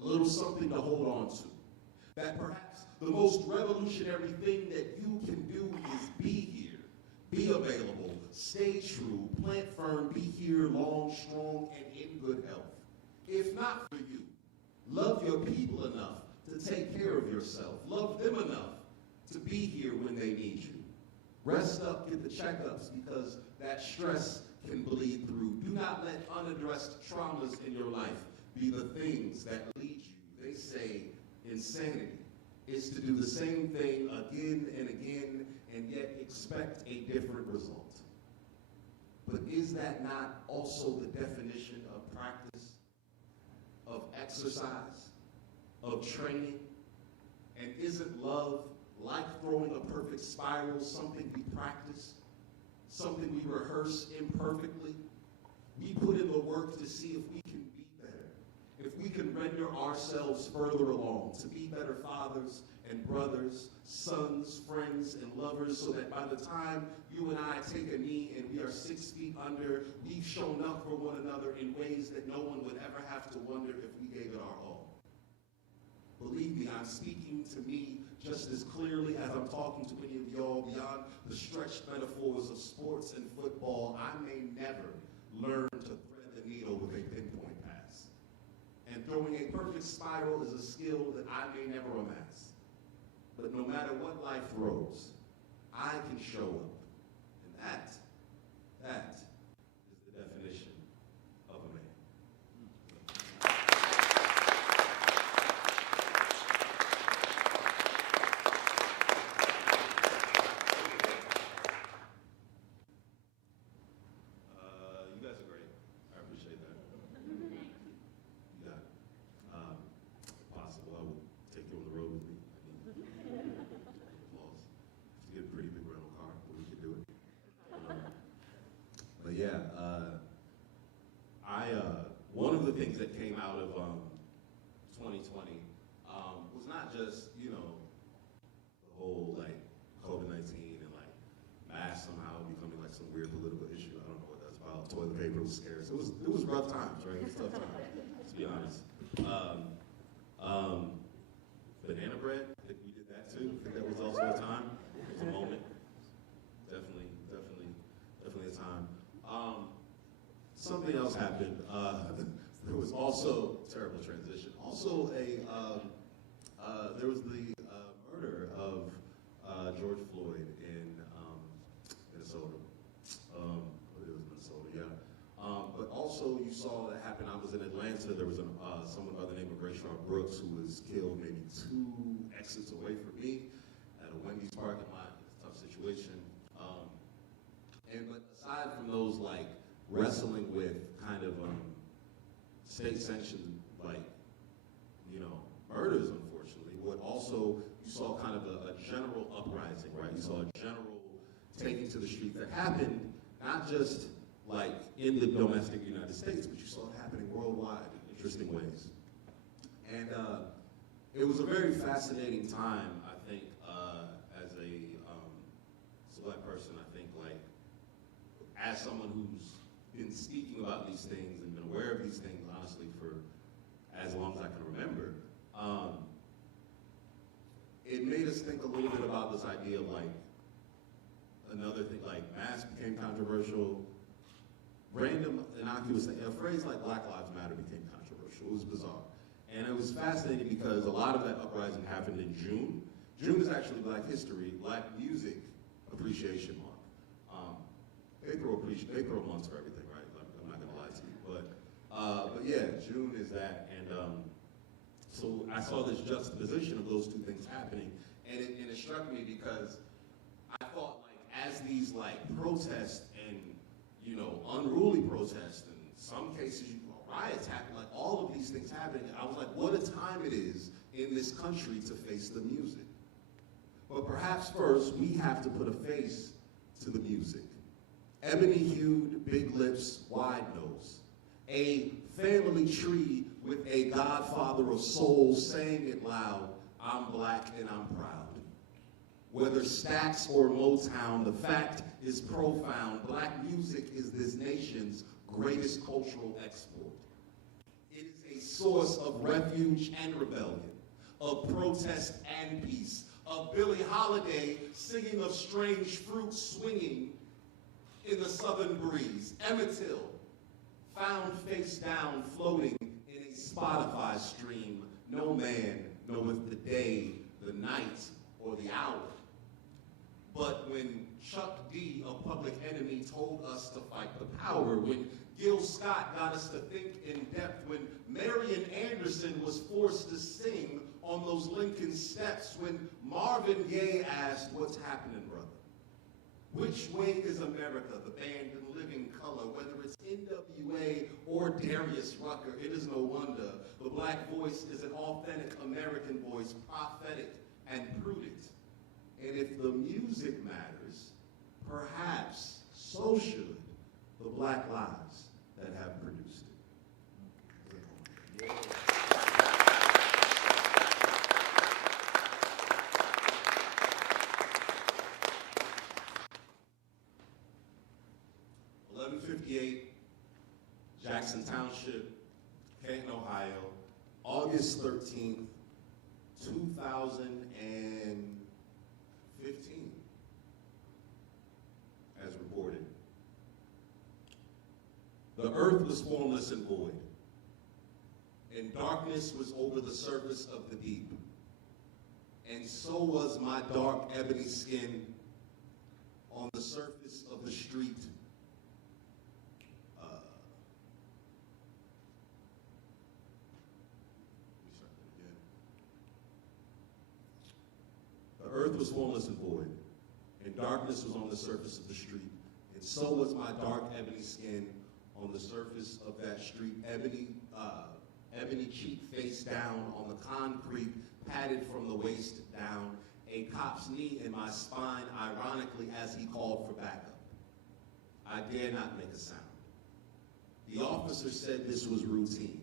a little something to hold on to. That perhaps the most revolutionary thing that you can do is be here, be available, stay true, plant firm, be here long, strong, and in good health. If not for you, love your people enough to take care of yourself. Love them enough to be here when they need you. Rest up, get the checkups, because that stress can bleed through. Do not let unaddressed traumas in your life be the things that lead you. They say insanity is to do the same thing again and again and yet expect a different result. But is that not also the definition of practice, of exercise, of training? And isn't love, like throwing a perfect spiral, something we practice, something we rehearse imperfectly? We put in the work to see if we can be better, if we can render ourselves further along, to be better fathers and brothers, sons, friends, and lovers, so that by the time you and I take a knee and we are 6 feet under, we've shown up for one another in ways that no one would ever have to wonder if we gave it our all. Believe me, I'm speaking to me just as clearly as I'm talking to any of y'all. Beyond the stretched metaphors of sports and football, I may never learn to thread the needle with a pinpoint pass. And throwing a perfect spiral is a skill that I may never amass. But no matter what life throws, I can show up. And that is the definition of a man. You guys are great. I appreciate that. You got it. If possible, I would take you on the road with me. Applause. To get a pretty big rental car, but we could do it. But yeah, one of the things that came out of 2020 was not just, the whole like COVID-19 and like masks somehow becoming like toilet paper was scarce. It was rough times, right? It was tough times, let's be honest. Banana bread, I think we did that too. I think that was also a time. It was a moment. Definitely a time. Something else happened. There was also terrible transition. Also there was the murder of George Floyd in Minnesota. It was Minnesota, yeah. But also you saw that happen. I was in Atlanta. There was someone by the name of Rayshard Brooks who was killed maybe 2 exits away from me at a Wendy's parking lot. It's a tough situation. But aside from those like wrestling with kind of state-sanctioned murders, unfortunately, what also you saw kind of a general uprising, right? You saw a general taking to the street that happened not just like in the domestic United States, but you saw it happening worldwide in interesting ways. And it was a very fascinating time, I think, as a black person, I think, like, as someone who's been speaking about these things and been aware of these things, honestly, for as long as I can remember, it made us think a little bit about this idea of, like, another thing, like, masks became controversial, random, innocuous thing. A phrase like Black Lives Matter became controversial. It was bizarre. And it was fascinating because a lot of that uprising happened in June. June is actually Black History, Black Music Appreciation Month. April months for everything, right? I'm not gonna lie to you, but yeah, June is that, and so I saw this juxtaposition of those two things happening, and it struck me because I thought, like, as these like protests and unruly protests, and some cases riots happen, like all of these things happening, I was like, what a time it is in this country to face the music. But perhaps first we have to put a face to the music. Ebony-hued, big lips, wide nose. A family tree with a godfather of soul saying it loud, I'm black and I'm proud. Whether Stax or Motown, the fact is profound. Black music is this nation's greatest cultural export. It is a source of refuge and rebellion, of protest and peace, of Billie Holiday singing of strange fruit swinging in the southern breeze. Emmett Till, found face down, floating in a Spotify stream. No man knoweth the day, the night, or the hour. But when Chuck D of Public Enemy told us to fight the power, when Gil Scott got us to think in depth, when Marian Anderson was forced to sing on those Lincoln steps, when Marvin Gaye asked, what's happening, brother? Which way is America, the band in living color, whether it's NWA or Darius Rucker, it is no wonder. The black voice is an authentic American voice, prophetic and prudent. And if the music matters, perhaps so should the black lives that have produced it. Yeah. 1158, Jackson Township, Canton, Ohio, August 13th, 2015, as reported. The earth was formless and void, and darkness was over the surface of the deep. And so was my dark ebony skin on the surface of the street. The earth was formless and void, and darkness was on the surface of the street. And so was my dark ebony skin on the surface of that street. Ebony cheek face down on the concrete, padded from the waist down. A cop's knee in my spine, ironically, as he called for backup. I dare not make a sound. The officer said this was routine.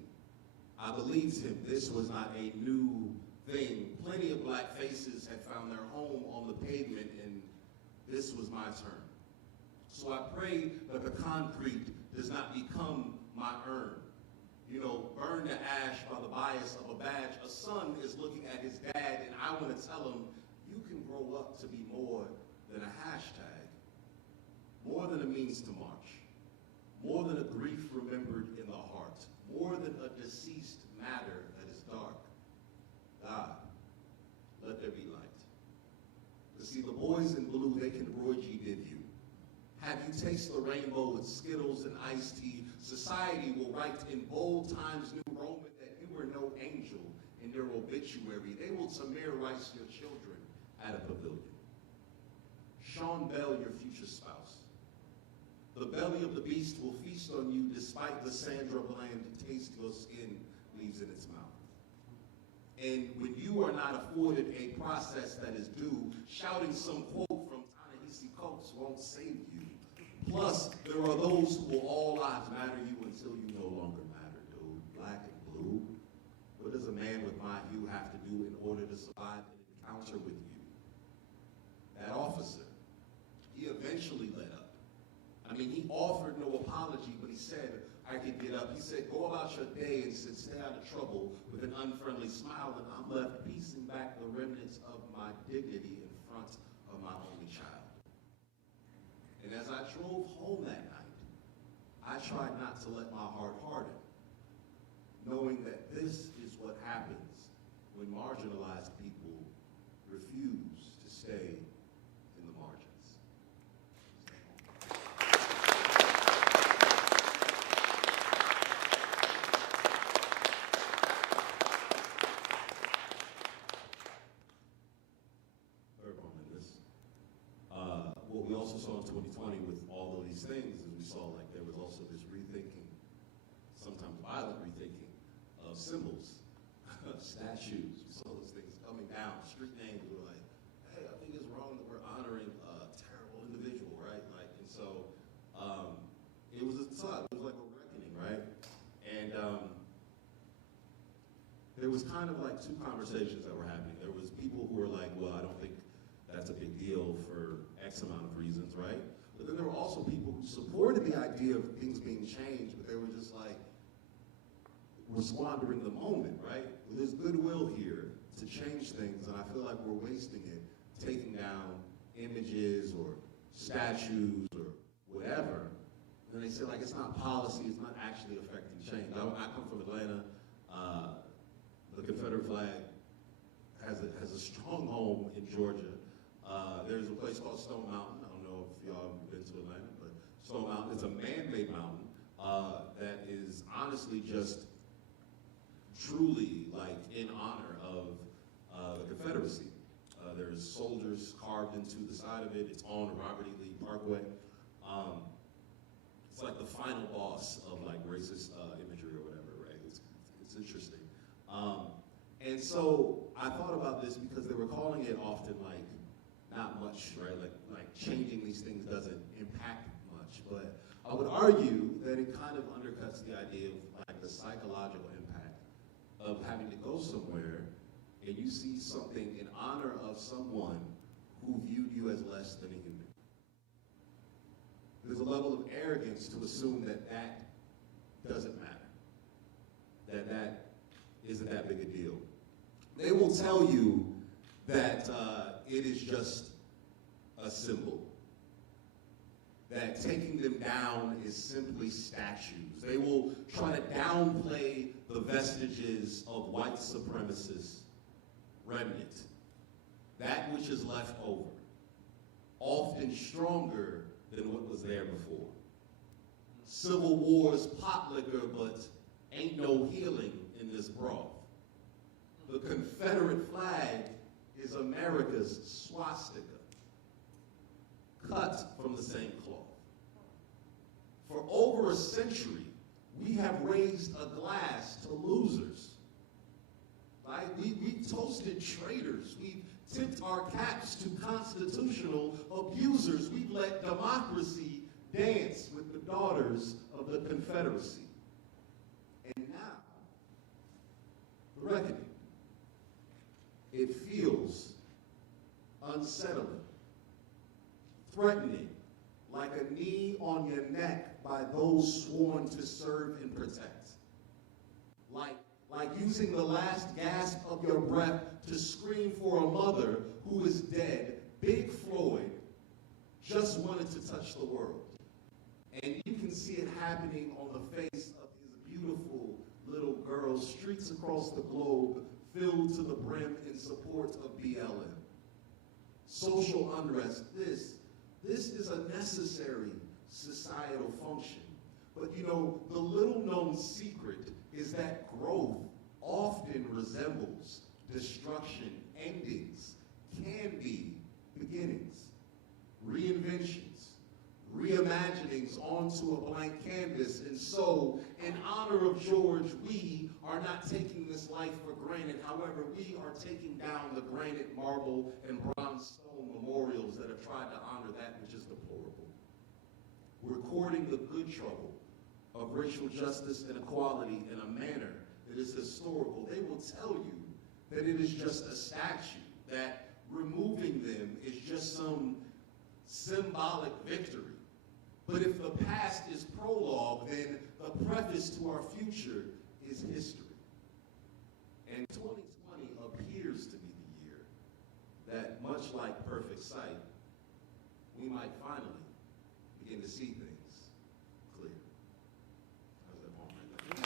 I believed him. This was not a new thing. Plenty of black faces had found their home on the pavement, and this was my turn. So I prayed that the concrete does not become my urn. You know, burned to ash by the bias of a badge. A son is looking at his dad, and I want to tell him, you can grow up to be more than a hashtag, more than a means to march, more than a grief remembered in the heart, more than a deceased matter that is dark. God, let there be light. To see the boys in blue, they can Roy G. Biv you. Have you taste the rainbow with Skittles and iced tea? Society will write in bold Times New Roman that you were no angel in their obituary. They will Tamir Rice your children at a pavilion. Sean Bell, your future spouse. The belly of the beast will feast on you despite the Sandra Bland taste your skin leaves in its mouth. And when you are not afforded a process that is due, shouting some quote from Ta-Nehisi Coates won't save you. Plus, there are those who will all lives matter you until you no longer matter, dude. Black and blue. What does a man with my hue have to do in order to survive an encounter with you? That officer, he eventually let up. I mean, he offered no apology, but he said, I could get up. He said, go about your day and stay out of trouble with an unfriendly smile, and I'm left piecing back the remnants of my dignity in front of my only child. And as I drove home that night, I tried not to let my heart harden, knowing that this is what happens when marginalized people refuse to stay in the margins. What we also saw in 2020 with all of these things is we saw like there was also this rethinking, sometimes violent rethinking of symbols, statues. We saw those things coming down, street names. We were like, hey, I think it's wrong that we're honoring a terrible individual, right? Like, and so it was a tug. It was like a reckoning, right? And there was kind of like two conversations that were happening. There was people who were like, well, I don't think that's a big deal for X amount of reasons, right? But then there were also people who supported the idea of things being changed, but they were just like, we're squandering the moment, right? There's goodwill here to change things, and I feel like we're wasting it, taking down images or statues or whatever. And they say, like, it's not policy, it's not actually affecting change. I come from Atlanta. The Confederate flag has a strong home in Georgia. There's a place called Stone Mountain. I don't know if y'all have been to Atlanta, but Stone Mountain is a man-made mountain that is honestly just truly like in honor of the Confederacy. There's soldiers carved into the side of it. It's on Robert E. Lee Parkway. It's like the final boss of like racist imagery or whatever, right? It's interesting. And so I thought about this because they were calling it often like not much, right? Like changing these things doesn't impact much. But I would argue that it kind of undercuts the idea of like the psychological impact of having to go somewhere and you see something in honor of someone who viewed you as less than a human. There's a level of arrogance to assume that that doesn't matter, that isn't that big a deal. They will tell you that it is just a symbol, that taking them down is simply statues. They will try to downplay the vestiges of white supremacist remnant, that which is left over, often stronger than what was there before. Civil War's pot liquor, but ain't no healing in this broth. The Confederate flag is America's swastika, cut from the same cloth. For over a century, we have raised a glass to losers. Right? We've toasted traitors. We've tipped our caps to constitutional abusers. We've let democracy dance with the daughters of the Confederacy. And now, the reckoning. It feels unsettling, threatening, like a knee on your neck by those sworn to serve and protect. Like using the last gasp of your breath to scream for a mother who is dead. Big Floyd just wanted to touch the world. And you can see it happening on the face of his beautiful little girl, streets across the globe filled to the brim in support of BLM. Social unrest, this is a necessary societal function. But you know, the little known secret is that growth often resembles destruction. Endings can be beginnings, reinventions, reimaginings onto a blank canvas. And so, in honor of George, we are not taking this life for granted. However, we are taking down the granite, marble, and bronze stone memorials that have tried to honor that which is deplorable. We're courting the good trouble of racial justice and equality in a manner that is historical. They will tell you that it is just a statue, that removing them is just some symbolic victory. But if the past is prologue, then the preface to our future is history. And 2020 appears to be the year that, much like Perfect Sight, we might finally begin to see things clear. How's that poem right there?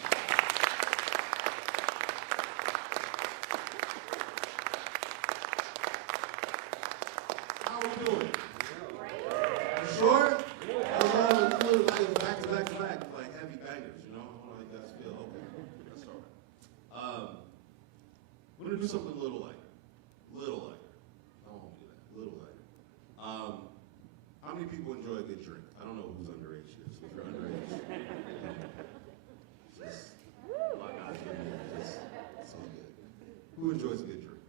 How are we doing? You sure? Back to back to back, like heavy bangers, you know? I don't know how you guys feel. Okay, that's all right. We're gonna do something a little lighter. Little lighter. I won't do that. A little lighter. How many people enjoy a good drink? I don't know who's underage here, so if you're underage, just, my gosh, it's all good. Who enjoys a good drink?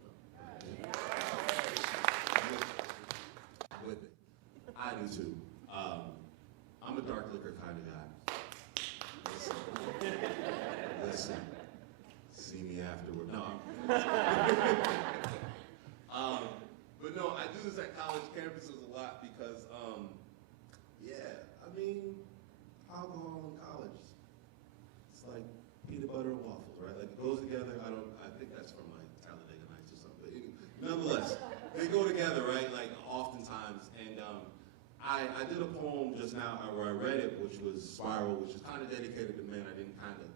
With it. I do too. I'm a dark liquor kind of guy. Listen. See me afterward. No. But no, I do this at college campuses a lot because, yeah, I mean, alcohol in college, it's like peanut butter and waffles, right? Like it goes together. I think that's from like Talladega Nights or something. But nonetheless, they go together, right? Like oftentimes. And I did a poem just now where I read it, which was Spiral, which is kind of dedicated to men. I didn't kind of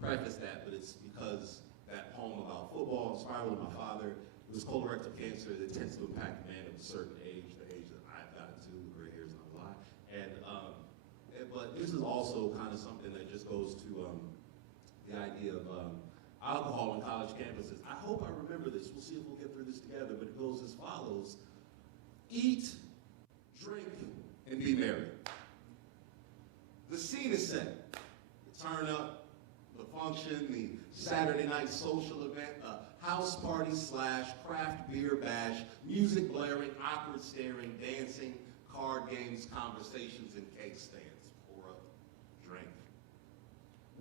preface that, but it's because that poem about football, Spiral, and my father, it was colorectal cancer that tends to impact a man of a certain age, the age that I've gotten to, the gray hair's not a lie. But this is also kind of something that just goes to the idea of alcohol on college campuses. I hope I remember this. We'll see if we'll get through this together, but it goes as follows. Eat, drink, and be merry. The scene is set. The turn up, the function, the Saturday night social event, a house party / craft beer bash, music blaring, awkward staring, dancing, card games, conversations, and cake stands. Pour up, drink.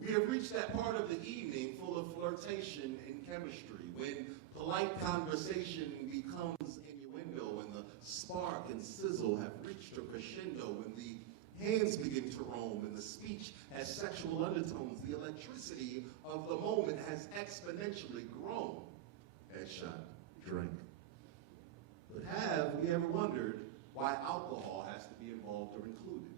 We have reached that part of the evening full of flirtation and chemistry, when polite conversation becomes innuendo, and the spark and sizzle have reached a crescendo, when the hands begin to roam and the speech has sexual undertones. The electricity of the moment has exponentially grown. Headshot, drink. But have we ever wondered why alcohol has to be involved or included?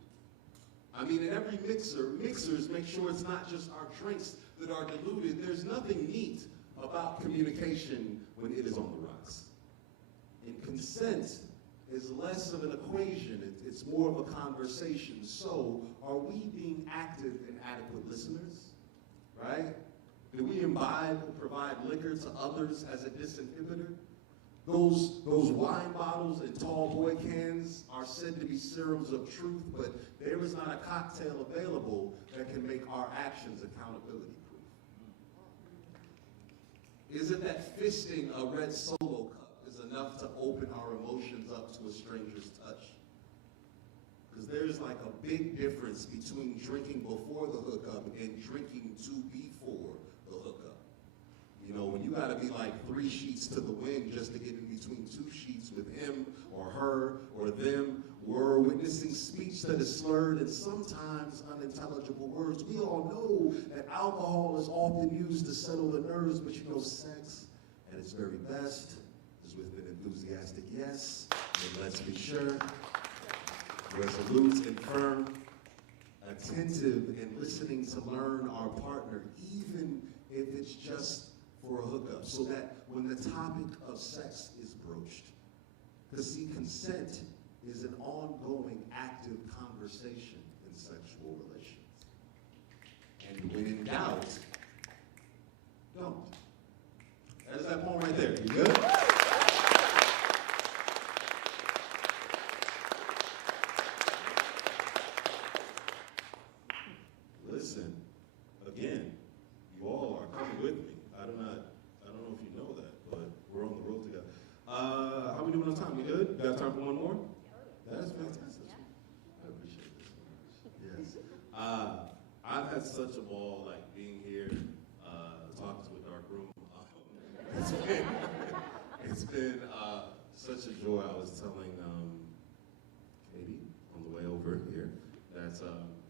I mean, in every mixers make sure it's not just our drinks that are diluted. There's nothing neat about communication when it is on the rocks. And consent is less of an equation, it's more of a conversation. So, are we being active and adequate listeners, right? Do we imbibe and provide liquor to others as a disinhibitor? Those wine bottles and tall boy cans are said to be serums of truth, but there is not a cocktail available that can make our actions accountability proof. Is it that fisting a red Solo cup is enough to open our emotions up to a stranger's touch? Because there's like a big difference between drinking before the hookup and drinking to before the hookup. You know, when you gotta be like 3 sheets to the wind just to get in between 2 sheets with him or her or them, we're witnessing speech that is slurred and sometimes unintelligible words. We all know that alcohol is often used to settle the nerves, but you know, sex at its very best is with an enthusiastic yes, and let's be sure, resolute and firm, attentive and listening to learn our partner, even if it's just for a hookup, so that when the topic of sex is broached, because see, consent is an ongoing, active conversation in sexual relations. And when in doubt, don't. That is that poem right there. You good? Listen, again, you all are coming with me. I don't know if you know that, but we're on the road together. How we doing on time? We good? Got time for one more? That's fantastic. I appreciate this so much. Yes. I've had such a ball, like, being here, talking to a dark room. It's been such a joy. I was telling Katie on the way over here that,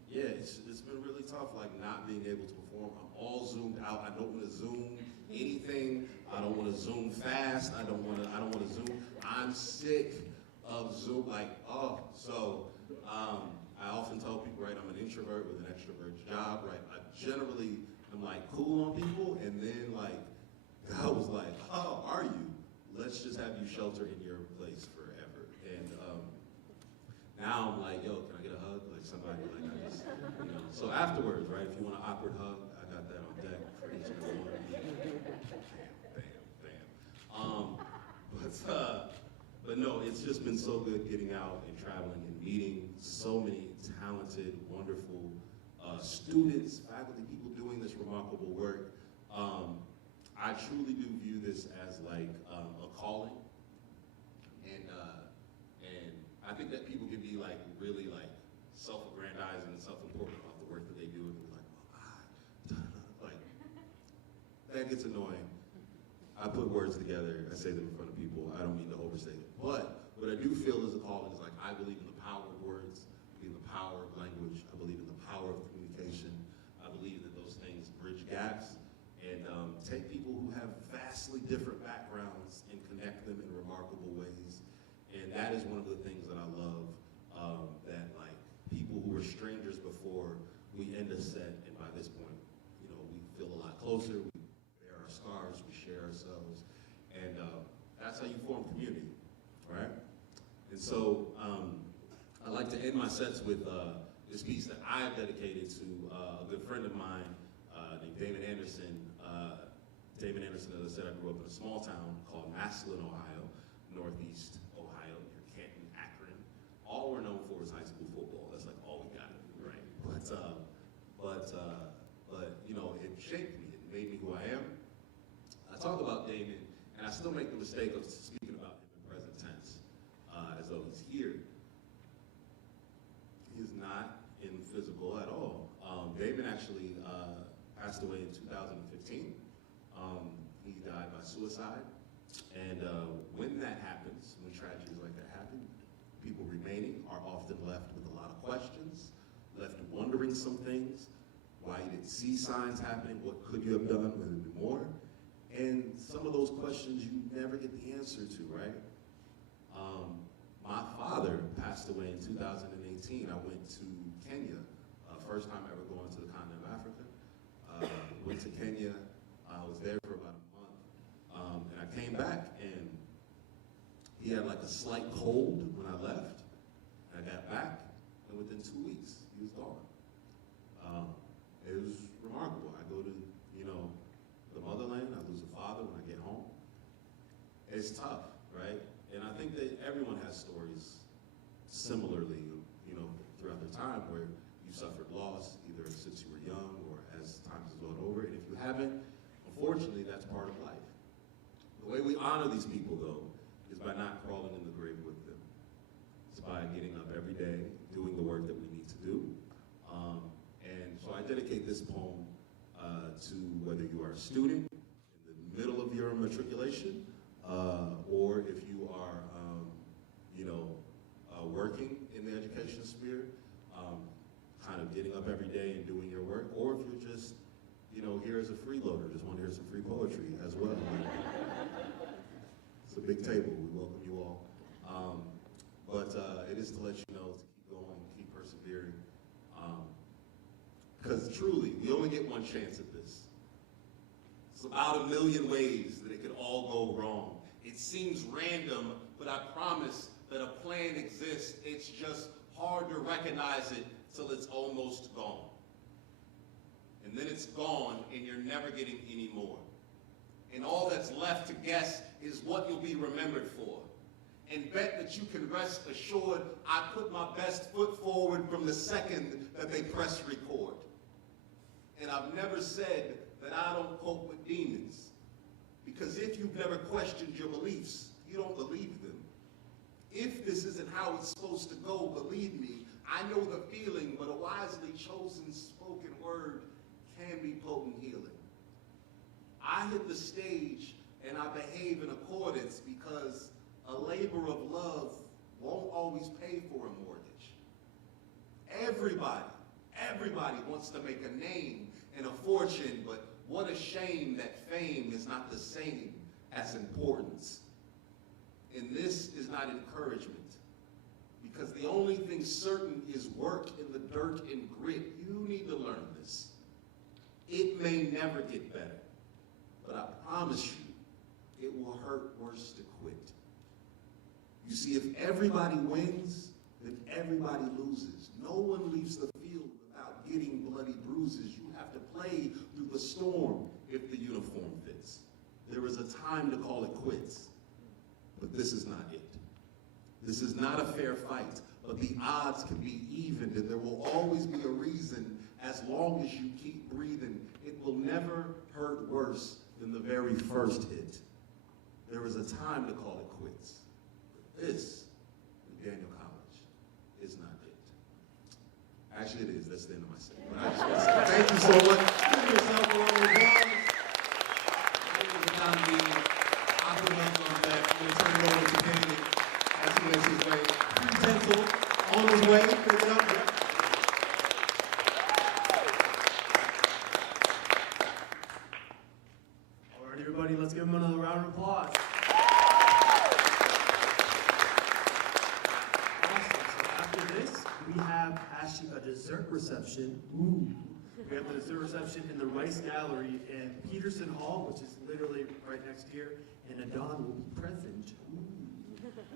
yeah, it's been really tough, like, not being able to perform. I'm all zoomed out. I don't want to Zoom anything. I don't want to Zoom fast. I don't want to Zoom. I'm sick of Zoom, like, oh, so I often tell people, right, I'm an introvert with an extrovert's job, right? I generally am, like, cool on people, and then, like, God was like, oh, are you? Let's just have you shelter in your place forever. And now I'm like, yo, can I get a hug? Like, somebody, like, I just, you know. So afterwards, right, if you want an awkward hug, I got that on deck for each and every one of you. Bam, bam, bam. But no, it's just been so good getting out and traveling and meeting so many talented, wonderful students, faculty, people doing this remarkable work. I truly do view this as like a calling, and I think that people can be like really like self-aggrandizing and self-important about the work that they do, and be like, oh God, like that gets annoying. I put words together, I say them in front of people. I don't mean to overstate it, but what I do feel is a calling is like I believe in the power of words, I believe in the power of language, I believe in the power of communication. I believe that those things bridge gaps and take people who have vastly different backgrounds and connect them in remarkable ways. And that is one of the things that I love, that like people who were strangers before, we end a set, and by this point, you know, we feel a lot closer, we bear our scars, we share ourselves, and that's how you form community, right? And so I like to end my sets with this piece that I've dedicated to a good friend of mine named David Anderson. David Anderson, as I said, I grew up in a small town called Massillon, Ohio, northeast Ohio, near Canton, Akron. All we're known for is high school football. That's like all we got, right? But you know, it shaped me. It made me who I am. I talk about David, and I still make the mistake of speaking about him in present tense, as though he's here. He's not in physical at all. David actually passed away in 2015. He died by suicide, and when that happens, when tragedies like that happen, people remaining are often left with a lot of questions, left wondering some things, why you didn't see signs happening, what could you have done, would it be more? And some of those questions you never get the answer to, right? My father passed away in 2018. I went to Kenya, first time ever going to the continent of Africa. Went to Kenya. I was there for about a month, and I came back, and he had like a slight cold when I left. I got back, and within 2 weeks, he was gone. It was remarkable. I go to, you know, the motherland, I lose a father when I get home. It's tough, right? And I think that everyone has stories similarly, you know, throughout their time where you suffered loss, either since you were young or as time has gone over. And if you haven't, unfortunately, that's part of life. The way we honor these people, though, is by not crawling in the grave with them. It's by getting up every day, doing the work that we need to do. And so I dedicate this poem to whether you are a student in the middle of your matriculation, or if you are, you know, working organization spirit, kind of getting up every day and doing your work, or if you're just, you know, here as a freeloader, just want to hear some free poetry as well. It's a big table. We welcome you all. But it is to let you know to keep going, keep persevering. Because truly, we only get one chance at this. It's about 1 million ways that it could all go wrong. It seems random, but I promise that a plan exists. It's just hard to recognize it till it's almost gone. And then it's gone, and you're never getting any more. And all that's left to guess is what you'll be remembered for. And bet that you can rest assured I put my best foot forward from the second that they press record. And I've never said that I don't cope with demons. Because if you've never questioned your beliefs, you don't believe them. If this isn't how it's supposed to go, believe me, I know the feeling, but a wisely chosen spoken word can be potent healing. I hit the stage and I behave in accordance because a labor of love won't always pay for a mortgage. Everybody wants to make a name and a fortune, but what a shame that fame is not the same as importance. And this is not encouragement, because the only thing certain is work in the dirt and grit. You need to learn this. It may never get better, but I promise you, it will hurt worse to quit. You see, if everybody wins, then everybody loses. No one leaves the field without getting bloody bruises. You have to play through the storm if the uniform fits. There is a time to call it quits, but this is not it. This is not a fair fight, but the odds can be evened, and there will always be a reason as long as you keep breathing. It will never hurt worse than the very first hit. There is a time to call it quits. But this, McDaniel College, is not it. Actually, it is. That's the end of my statement. But I just want to say thank you so much. Give yourself a round of applause. My name is Adan Bean. I'll put my on that. I'm going to turn it over to David as he makes his way. Pencil on his way. Pick it up. All right, everybody, let's give him another round of applause. Awesome. So after this, we have actually a dessert reception. Ooh. We have the dessert reception in the Rice Gallery in Peterson Hall, which is literally right next here, and Adan will be present. Ooh.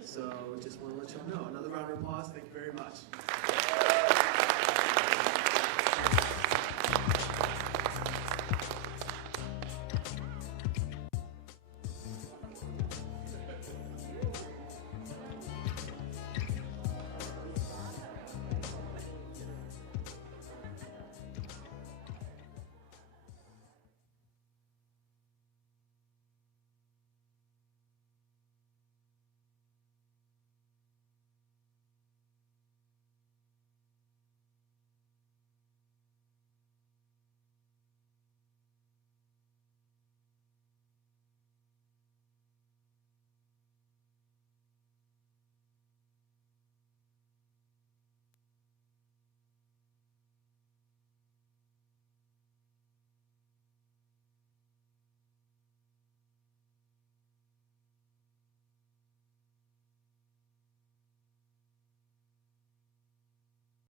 So just want to let y'all know. Another round of applause. Thank you very much.